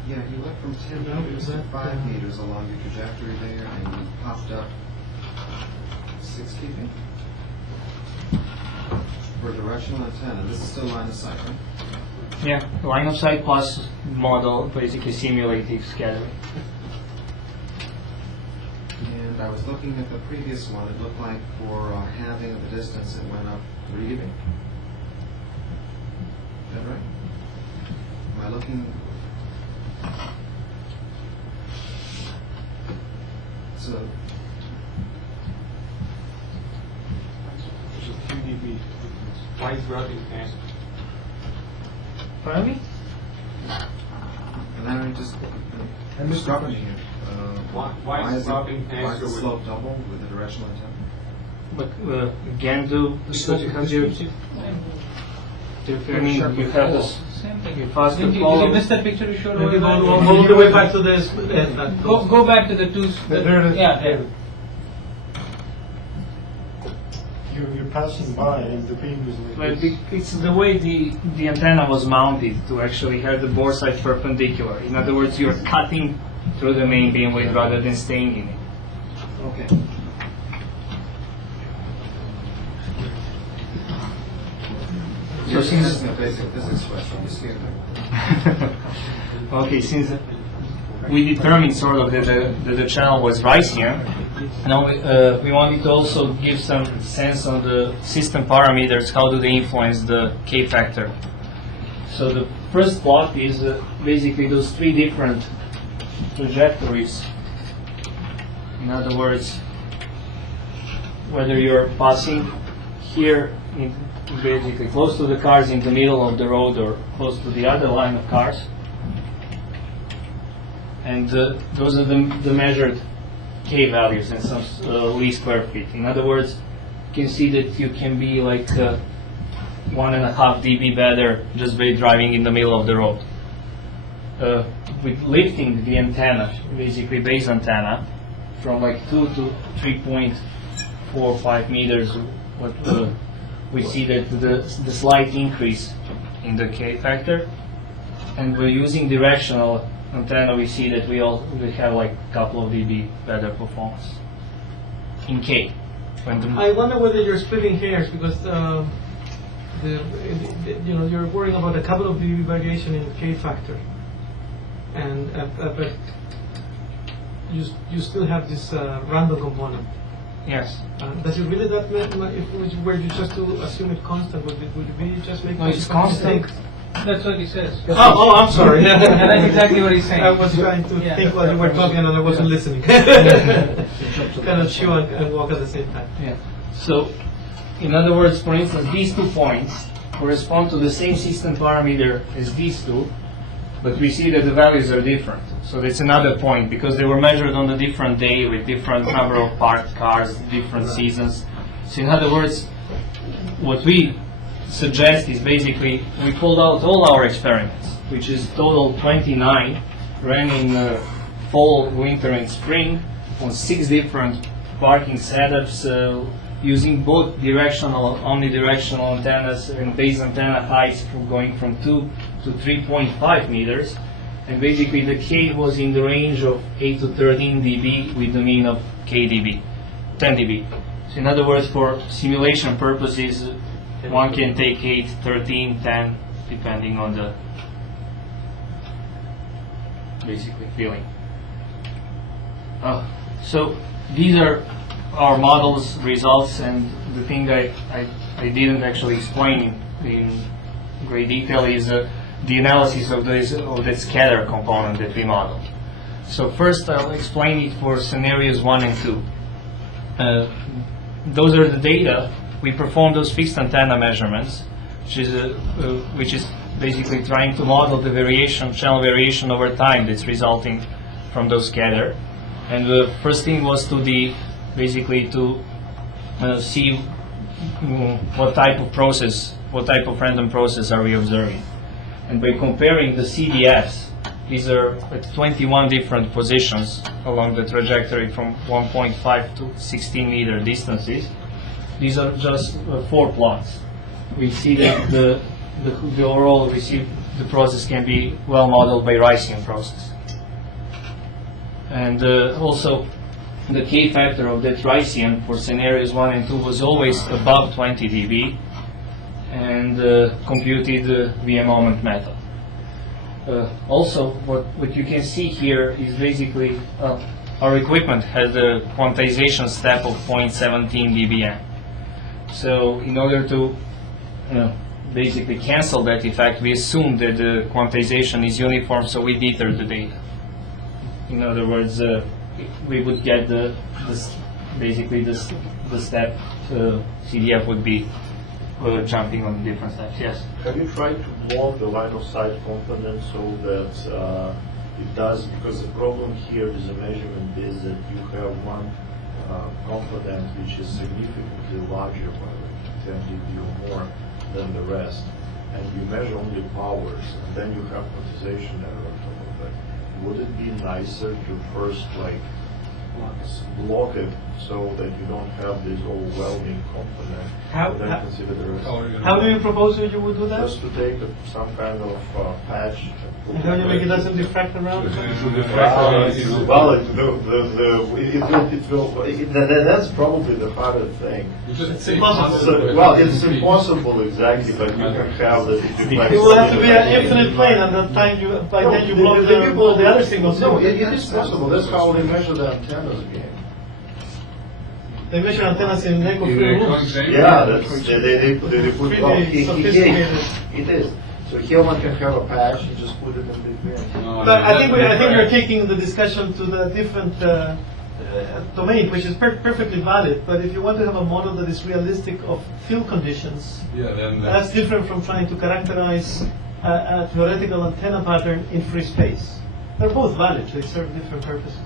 Yeah, you went from 10 No, meters to that- 5 meters along your trajectory there, and you popped up 6 dB for a directional antenna. This is still line of sight, right? Yeah, line of sight plus model, basically simulative scattering. And I was looking at the previous one. It looked like for halving of the distance, it went up 3 dB. Is that right? Am I looking? So, There's a few dB. Why is dropping faster? Pardon me? and I just I'm just dropping here. Why is dropping why is faster the with- slope double with the directional antenna? But again, because you have your. I mean, you have this. Same thing. You pass the Did you flow. miss that picture you showed? Maybe over go there? all the way back to this. Go back to the two. There it is. Yeah, there. You're passing by and the beam is But like this. it's the way the antenna was mounted to actually have the bore side perpendicular. In other words, you're cutting through the main beamwidth rather than staying in it. Okay. So since a basic physics question, you see it. okay, since we determined sort of that the channel was right here, now we wanted to also give some sense on the system parameters. How do they influence the K factor? So the first plot is basically those three different trajectories. In other words, whether you're passing here basically close to the cars in the middle of the road or close to the other line of cars. And those are the measured K values and some least square feet. In other words, you can see that you can be like 1.5 dB better just by driving in the middle of the road. With lifting the antenna, basically base antenna, from like 2 to 3.45 meters, we see that the slight increase in the K factor. And we're using directional antenna, we see that we have like a couple of dB better performance in K. I wonder whether you're splitting hairs because you're worrying about a couple of dB variation in K factor, and but you still have this random component. Yes. Does it really that if were you just to assume it constant, would it be just make No, it's constant. That's what he says. Oh, I'm sorry. And that's exactly what he's saying. I was trying to Yeah, think that's while you were right. talking and I wasn't listening. Kind of chew and walk at the same time. Yeah. So, in other words, for instance, these 2 points correspond to the same system parameter as these two, but we see that the values are different. So that's another point because they were measured on a different day with different number of parked cars, different seasons. So in other words, what we suggest is basically we pulled out all our experiments, which is total 29, ran in fall, winter, and spring on 6 different parking setups using both directional, omnidirectional antennas and base antenna heights going from 2 to 3.5 meters. And basically the K was in the range of 8 to 13 dB with the mean of KdB, 10 dB. So in other words, for simulation purposes, one can take 8, 13, 10, depending on the basically feeling. So these are our model's results, and the thing I didn't actually explain in great detail is the analysis of the scatter component that we modeled. So first I'll explain it for scenarios 1 and 2. Those are the data. We perform those fixed antenna measurements, which is basically trying to model the channel variation over time that's resulting from those scatter. And the first thing was to basically to see what type of random process are we observing. And by comparing the CDFs, these are at 21 different positions along the trajectory from 1.5 to 16 meter distances. These are just 4 plots. We see that the overall the process can be well modeled by Rician process. And also the K factor of that Rician for scenarios 1 and 2 was always above 20 dB, and computed via moment method. Also, what you can see here is basically our equipment has a quantization step of 0.17 dBm. So in order to basically cancel that effect, we assume that the quantization is uniform, so we deter the data. In other words, we would get basically the step CDF would be jumping on different steps. Yes. Have you tried to block the line of sight component so that it does? Because the problem here with the measurement is that you have one component which is significantly larger by like 10 dB or more than the rest, and you measure only powers, and then you have quantization error on top of that. Would it be nicer to first block it so that you don't have this overwhelming component? Then consider the rest. How do you propose that you would do that? Just to take some kind of patch. And how do you make it doesn't diffract around? That's probably the harder thing. It's impossible. It's impossible exactly, but you can have that. It will have to be an infinite plane, and by then you block the other signals. No, it is possible. That's how they measure the antennas again. They measure antennas in echo-free rooms. Yeah, they put Pretty sophisticated. It is. So here one can have a patch and just put it in between. No, But I think we're taking the discussion to the different domain, which is perfectly valid. But if you want to have a model that is realistic of field conditions, then that's different from trying to characterize a theoretical antenna pattern in free space. They're both valid. They serve different purposes.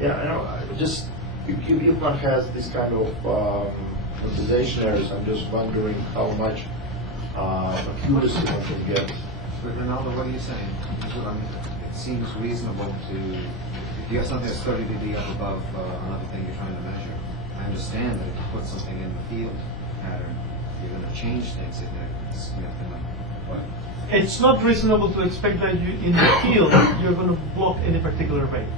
Yeah, I know. Just if one has this kind of quantization errors, I'm just wondering how much accuracy one can get. But Ronaldo, what are you saying? It seems reasonable to, if you have something that's 30 dB up above another thing you're trying to measure, I understand that if you put something in the field pattern, you're going to change things significantly. It's not reasonable to expect that in the field you're going to block any particular rate.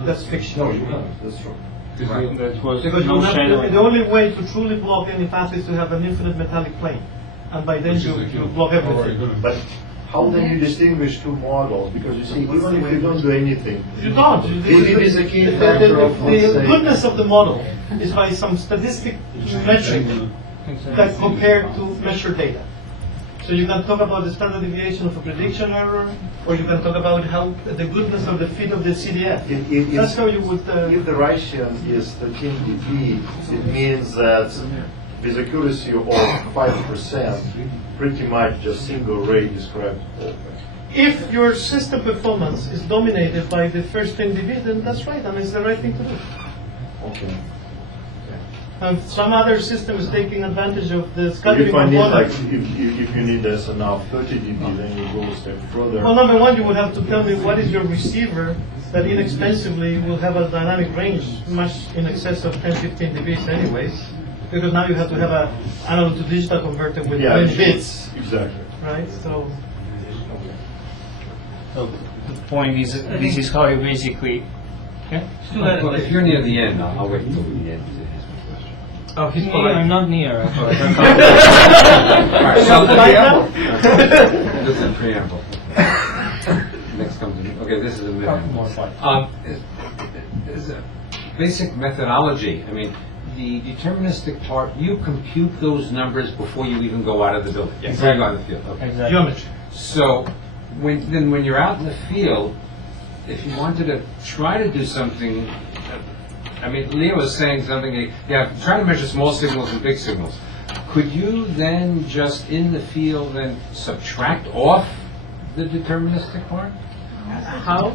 That's fiction. No, you can't. That's true. That was Because no the only way to truly block any path is to have an infinite metallic plane, and by then you block everything. But how then you distinguish two models? Because you see, even if you don't do anything, You don't. it is a key factor of, let's The say, goodness of the model is by some statistic metric that compared to measured data. So you can talk about the standard deviation of a prediction error, or you can talk about how the goodness of the fit of the CDF. That's how you would. If the Rician is 13 dB, it means that with accuracy of 5%, pretty much just single ray describes all. If your system performance is dominated by the first 10 dB, then that's right, and it's the right thing to do. Okay. And some other system is taking advantage of the scattering If I need, like, component. if you need this enough 30 dB, then you go a step further. Well, number one, you would have to tell me what is your receiver that inexpensively will have a dynamic range much in excess of 10, 15 dBs anyways. Because now you have to have an analog to digital converter with 20 bits, Exactly. right? So the point is, this is how you basically. Okay? Well, if you're near the end, I'll wait until the end. oh, he's I'm not near. All right, just a preamble. Next comes in. Okay, this is a minute. More fun. as a basic methodology, I mean, the deterministic part, you compute those numbers before you even go out of the building. Yes. Before you go out of the field. Okay. Exactly. Geometry. So, when you're out in the field, if you wanted to try to do something, I mean, Leo was saying something, try to measure small signals and big signals. Could you then just in the field then subtract off the deterministic part? How?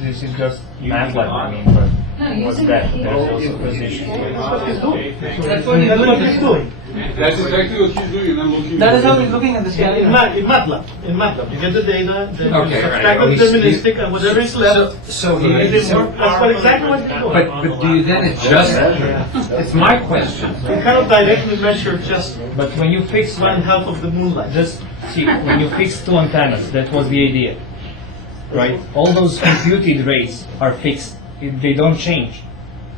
This is just MATLAB, I mean, but No, what's using that? the There's field. also position. That's what he's doing. That's exactly what he's doing, and I'm looking. That is how he's looking at the scale. In MATLAB, you get the data, then you Okay, subtract right. the deterministic, and whatever is left, So you make it work. That's what exactly what he's doing. but do you then adjust? It's my question. You cannot directly measure just But when you fix one half of the moonlight. just see, when you fix two antennas, that was the idea, right? All those computed rates are fixed; they don't change.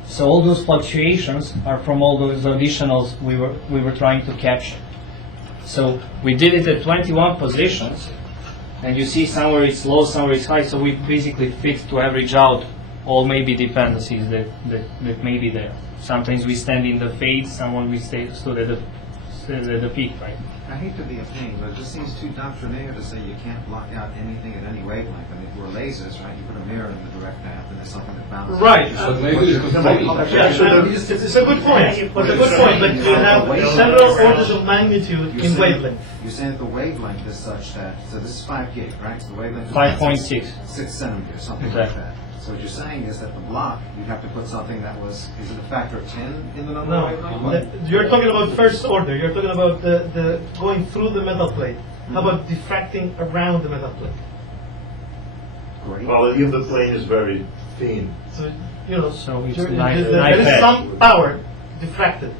So all those fluctuations are from all those additionals we were trying to capture. So we did it at 21 positions, and you see somewhere it's low, somewhere it's high. So we basically fixed to average out all maybe dependencies that may be there. Sometimes we stand in the fade, someone we stood at the peak, right? I hate to be a pain, but it just seems too doctrinaire to say you can't block out anything at any wavelength. I mean, if we're lasers, right, you put a mirror in the direct path and there's something that bounces. Right. But maybe it's controlling. Yeah, so it's a good point. It's a good point, but you have several orders of magnitude in wavelength. You're saying that the wavelength is such that, so this is 5 gig, right? So the wavelength is 5.6. 6 centimeters, something like Exactly. that. So what you're saying is that the block, you'd have to put something that was, is it a factor of 10 in the number of No, wavelength? you're talking about first order. You're talking about the going through the metal plate. How about diffracting around the metal plate? Great. Well, if the plane is very thin. So you know, So it's there nice- there nice is edge. some power diffracted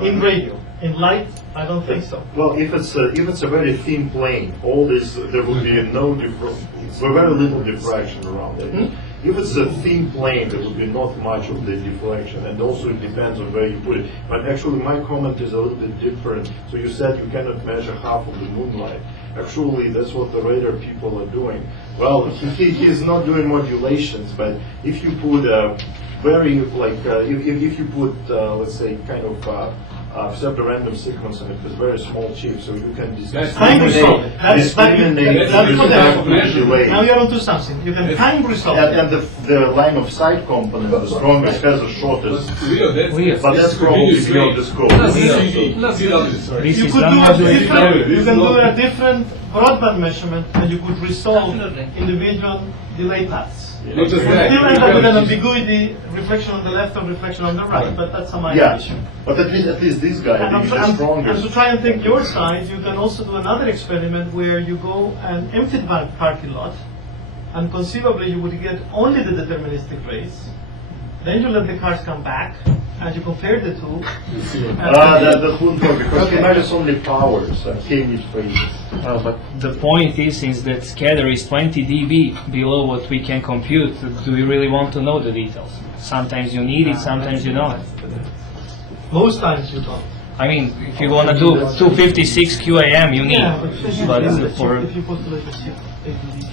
in Right. radio. In light, I don't think so. Well, if it's a very thin plane, all this there will be no very little diffraction around it. If it's a thin plane, there will be not much of the diffraction, and also it depends on where you put it. But actually, my comment is a little bit different. So you said you cannot measure half of the moonlight. Actually, that's what the radar people are doing. Well, he's not doing modulations, but if you put a very if you put let's say kind of pseudo-random sequence on it with very small chip, so you can Time resolve. That's discriminate that. delay. Now you're onto something. You can time resolve. And the line of sight component, the strongest has the shortest. Leo, that's But that's probably beyond the scope. This You is could do a unmodulated different. area. You can do a different broadband measurement, and you could resolve individual delay paths. Not just You that. still end up with an you ambiguity, reflection on the left and reflection on the right, but that's a minor Yeah, issue. but at least this guy And is the and strongest. to try and take your side, you can also do another experiment where you go and empty the parking lot, and conceivably you would get only the deterministic rays. Then you let the cars come back, and you compare the two. That wouldn't work because he measures only powers and K-meter phases. But the point is that scatter is 20 dB below what we can compute. Do we really want to know the details? Sometimes you need it, sometimes you don't. Most times you don't. I mean, if you want to do 256 QAM, you need. But for if you postulate a shift, ADD.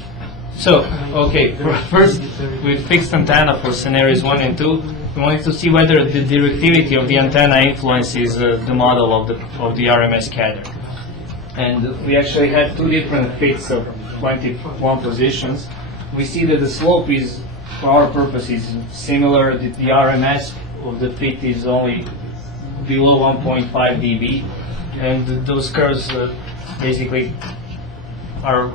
so, okay, first we fixed antenna for scenarios 1 and 2. We wanted to see whether the directivity of the antenna influences the model of the RMS scatter. And we actually had two different fits of 21 positions. We see that the slope is, for our purposes, similar. The RMS of the fit is only below 1.5 dB, and those curves basically are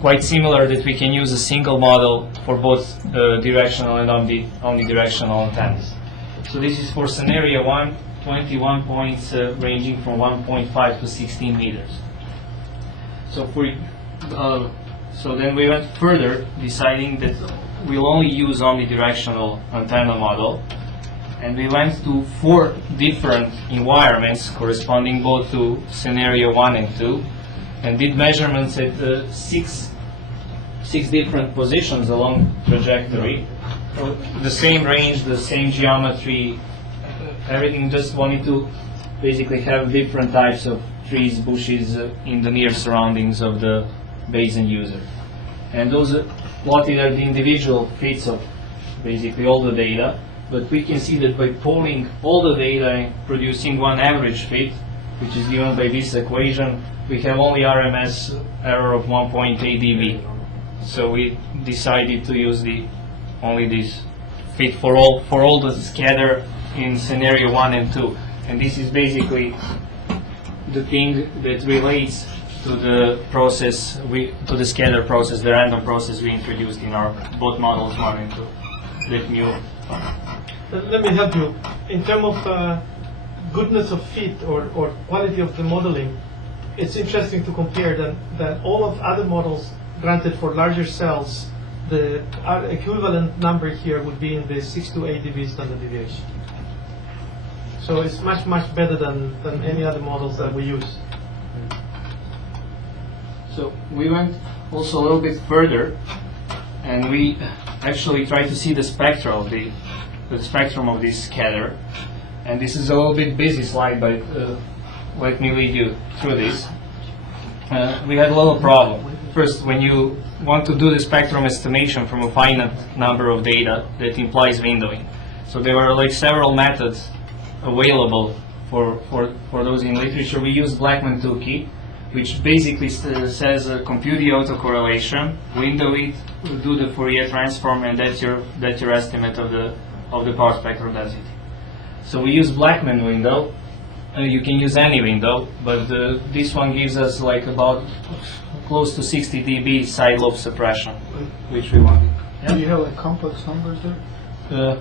quite similar, that we can use a single model for both directional and omnidirectional antennas. So this is for scenario 1, 21 points ranging from 1.5 to 16 meters. So so then we went further, deciding that we'll only use omnidirectional antenna model, and we went to 4 different environments corresponding both to scenario 1 and 2, and did measurements at 6 different positions along trajectory. The same range, the same geometry, everything. Just wanted to basically have different types of trees, bushes in the near surroundings of the basin user. And those plotted are the individual fits of basically all the data. But we can see that by pooling all the data and producing one average fit, which is given by this equation, we have only RMS error of 1.8 dB. So we decided to use only this fit for all the scatter in scenario 1 and 2. And this is basically the thing that relates to the process, to the scatter process, the random process we introduced in our both models 1 and 2. That mu. Let me help you. In terms of goodness of fit or quality of the modeling, it's interesting to compare that all of other models granted for larger cells, the equivalent number here would be in the 6 to 8 dB standard deviation. So it's much, much better than any other models that we use. So we went also a little bit further, and we actually tried to see the spectra of the spectrum of this scatter. And this is a little bit busy slide, but let me lead you through this. We had a little problem. First, when you want to do the spectrum estimation from a finite number of data, that implies windowing. So there were like several methods available for those in literature. We used Blackman 2 key, which basically says compute the autocorrelation, window it, do the Fourier transform, and that's your estimate of the power spectral density. So we use Blackman window. You can use any window, but this one gives us like about close to 60 dB side lobe suppression, which we want. Do you have like complex numbers there?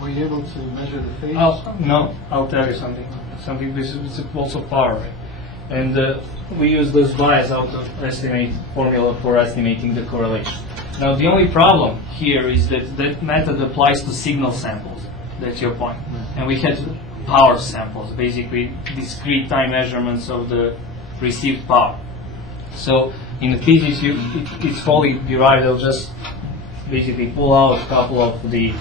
Were you able to measure the phase? No, I'll tell you something. It's also power, right? And we use this bias auto-estimate formula for estimating the correlation. Now the only problem here is that that method applies to signal samples. That's your point. And we had power samples, basically discrete time measurements of the received power. So in the thesis, it's fully derived. I'll just basically pull out a couple of the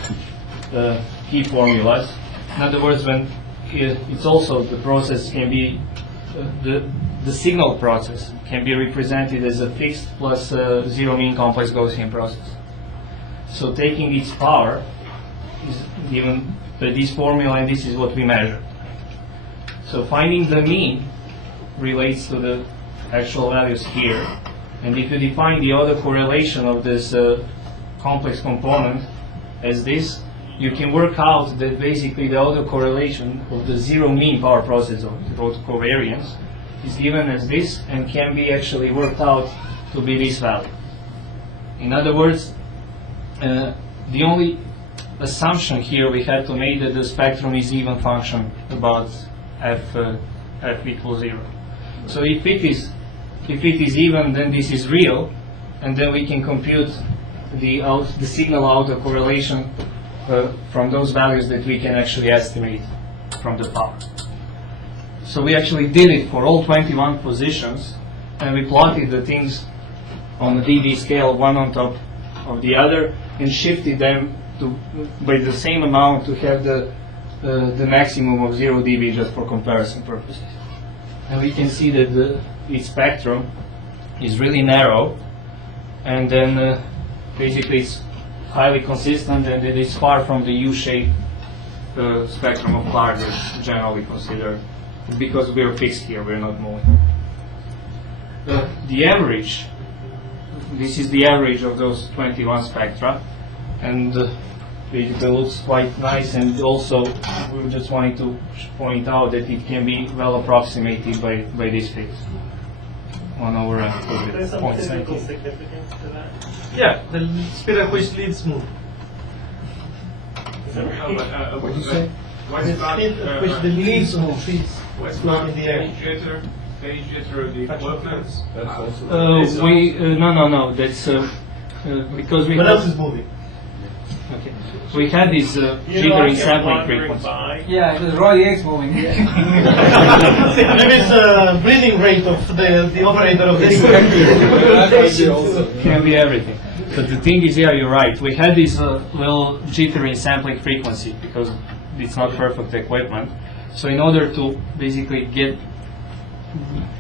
key formulas. In other words, when it's also the process can be the signal process can be represented as a fixed plus zero mean complex Gaussian process. So taking its power is given by this formula, and this is what we measure. So finding the mean relates to the actual values here, and if you define the autocorrelation of this complex component as this, you can work out that basically the autocorrelation of the zero mean power process of the autocovariance is given as this and can be actually worked out to be this value. In other words, the only assumption here we had to make that the spectrum is even function about f equals 0. So if it is even, then this is real, and then we can compute the signal autocorrelation from those values that we can actually estimate from the power. So we actually did it for all 21 positions, and we plotted the things on a dB scale, one on top of the other, and shifted them by the same amount to have the maximum of 0 dB just for comparison purposes. And we can see that its spectrum is really narrow, and then basically it's highly consistent, and it is far from the U-shaped spectrum of Clark that's generally considered, because we are fixed here, we're not moving. The average, this is the average of those 21 spectra, and basically looks quite nice, and also we just wanted to point out that it can be well approximated by this fix. 1 over There's some 0.17. physical significance to that. Yeah, the speed at which leads move. Is that right? What did you say? What The about speed at which the leaves move what's float in the air. phase jitter of the equipment? That's also No, that's because we What else had, is moving? okay. We had this You know, jittering I kept sampling wandering frequency. by. Yeah, the Roy X moving. Maybe it's the breathing rate of the operator of the equipment. Can be everything. But the thing is, yeah, you're right. We had this little jittering sampling frequency because it's not perfect equipment. So in order to basically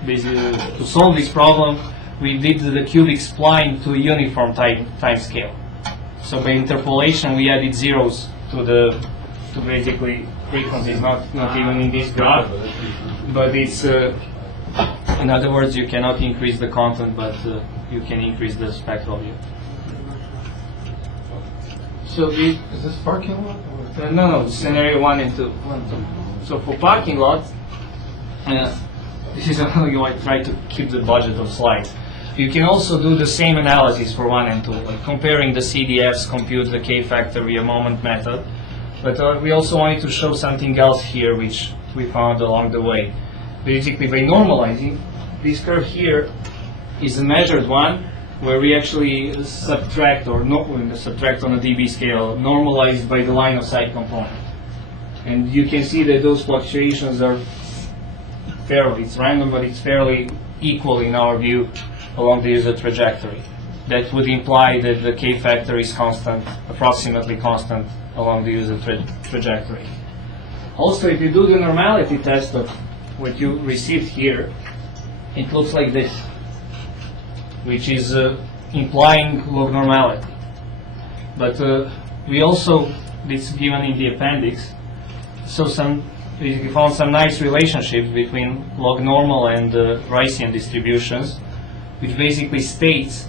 to solve this problem, we did the cubic spline to a uniform time scale. So by interpolation, we added zeros to basically frequencies, not even in this graph, but it's in other words, you cannot increase the content, but you can increase the spectral view. So Is this parking lot? Or? no, scenario 1 and 2. So for parking lot, this is only I try to keep the budget of slides. You can also do the same analysis for 1 and 2, like comparing the CDFs, compute the k-factor via moment method. But we also wanted to show something else here, which we found along the way. Basically, by normalizing, this curve here is a measured one, where we actually subtract, or subtract on a dB scale, normalized by the line of sight component. And you can see that those fluctuations are fairly, it's random, but it's fairly equal in our view along the user trajectory. That would imply that the k-factor is constant, approximately constant along the user trajectory. Also, if you do the normality test of what you received here, it looks like this, which is implying log normality. But we also, this is given in the appendix, so we found some nice relationships between log normal and Ricean distributions, which basically states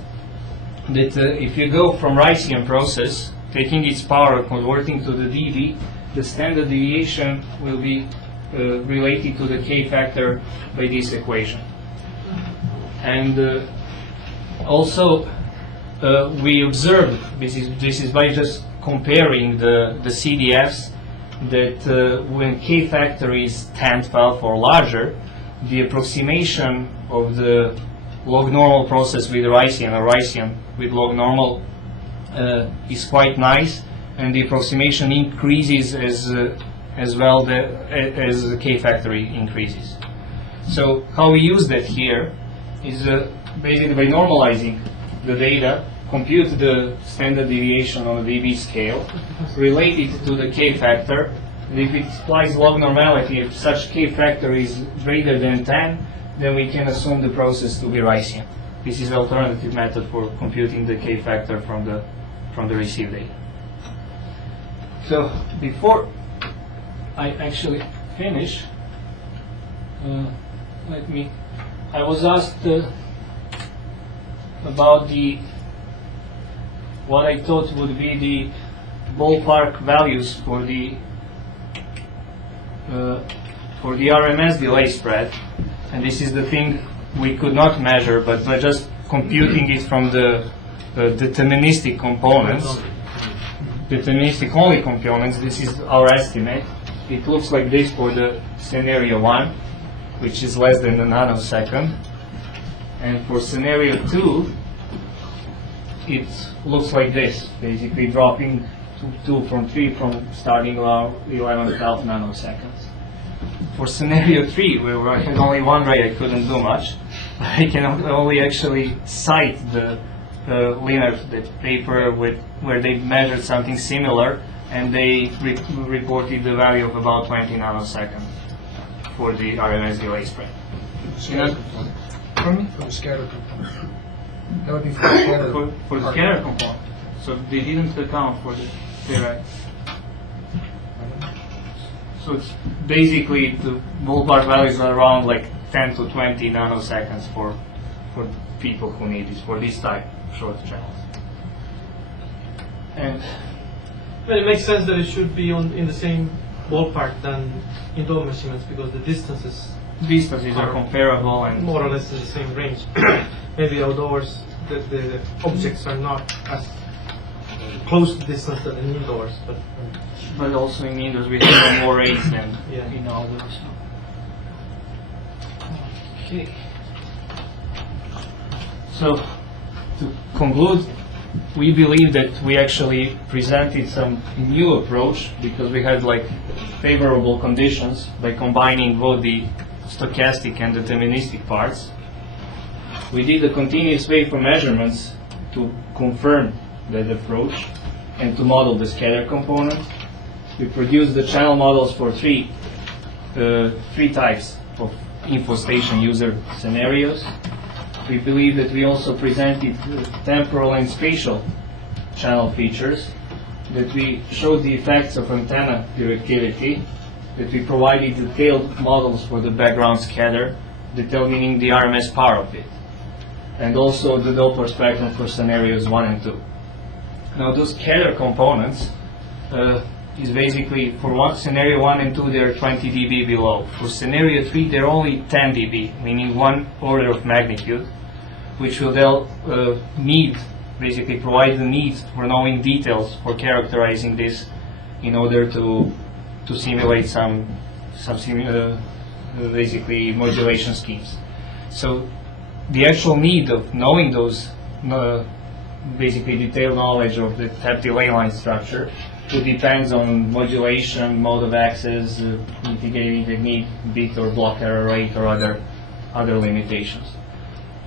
that if you go from Ricean process, taking its power, converting to the dV, the standard deviation will be related to the k-factor by this equation. And also, we observed, this is by just comparing the CDFs, that when k-factor is 10^12 or larger, the approximation of the log normal process with Ricean or Ricean with log normal is quite nice, and the approximation increases as well as the k-factor increases. So how we use that here is basically by normalizing the data, compute the standard deviation on a dB scale, relate it to the k-factor, and if it applies log normality, if such k-factor is greater than 10, then we can assume the process to be Ricean. This is the alternative method for computing the k-factor from the received data. So before I actually finish, I was asked about what I thought would be the ballpark values for the RMS delay spread, and this is the thing we could not measure, but by just computing it from the deterministic components, deterministic only components, this is our estimate. It looks like this for the scenario 1, which is less than a nanosecond, and for scenario 2, it looks like this, basically dropping to 2 from 3 from starting around 11-12 nanoseconds. For scenario 3, where I had only one ray, I couldn't do much. I can only actually cite the paper where they measured something similar, and they reported the value of about 20 nanoseconds for the RMS delay spread. For the scatter component. That would be for the scatter. For the scatter component. So they didn't account for the theoretic. So it's basically the ballpark values are around like 10 to 20 nanoseconds for people who need this, for this type of short channels. And well, it makes sense that it should be in the same ballpark than indoor measurements, because the distances are comparable and more or less in the same range. Maybe outdoors the objects are not as close distance than indoors, but also in indoors we have more rays than yeah. in outdoors. Okay. So to conclude, we believe that we actually presented some new approach because we had like favorable conditions by combining both the stochastic and deterministic parts. We did the continuous waveform measurements to confirm that approach and to model the scatter component. We produced the channel models for three types of infostation user scenarios. we believe that we also presented temporal and spatial channel features, that we showed the effects of antenna directivity, that we provided detailed models for the background scatter, determining the RMS power of it, and also the Doppler spectrum for scenarios 1 and 2. Now those scatter components is basically for scenario 1 and 2 they're 20 dB below. For scenario 3 they're only 10 dB, meaning 1 order of magnitude, which will they'll basically provide the needs for knowing details for characterizing this in order to simulate some basically modulation schemes. So the actual need of knowing those basically detailed knowledge of the tap delay line structure it depends on modulation, mode of access, mitigating technique, bit or block error rate, or other limitations.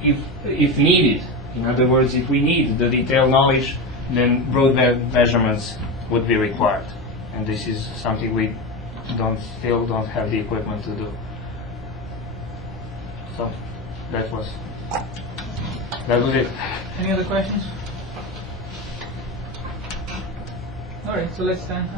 If needed, in other words, if we need the detailed knowledge, then broadband measurements would be required, and this is something we still don't have the equipment to do. So that was it. Any other questions? All right, so let's stand.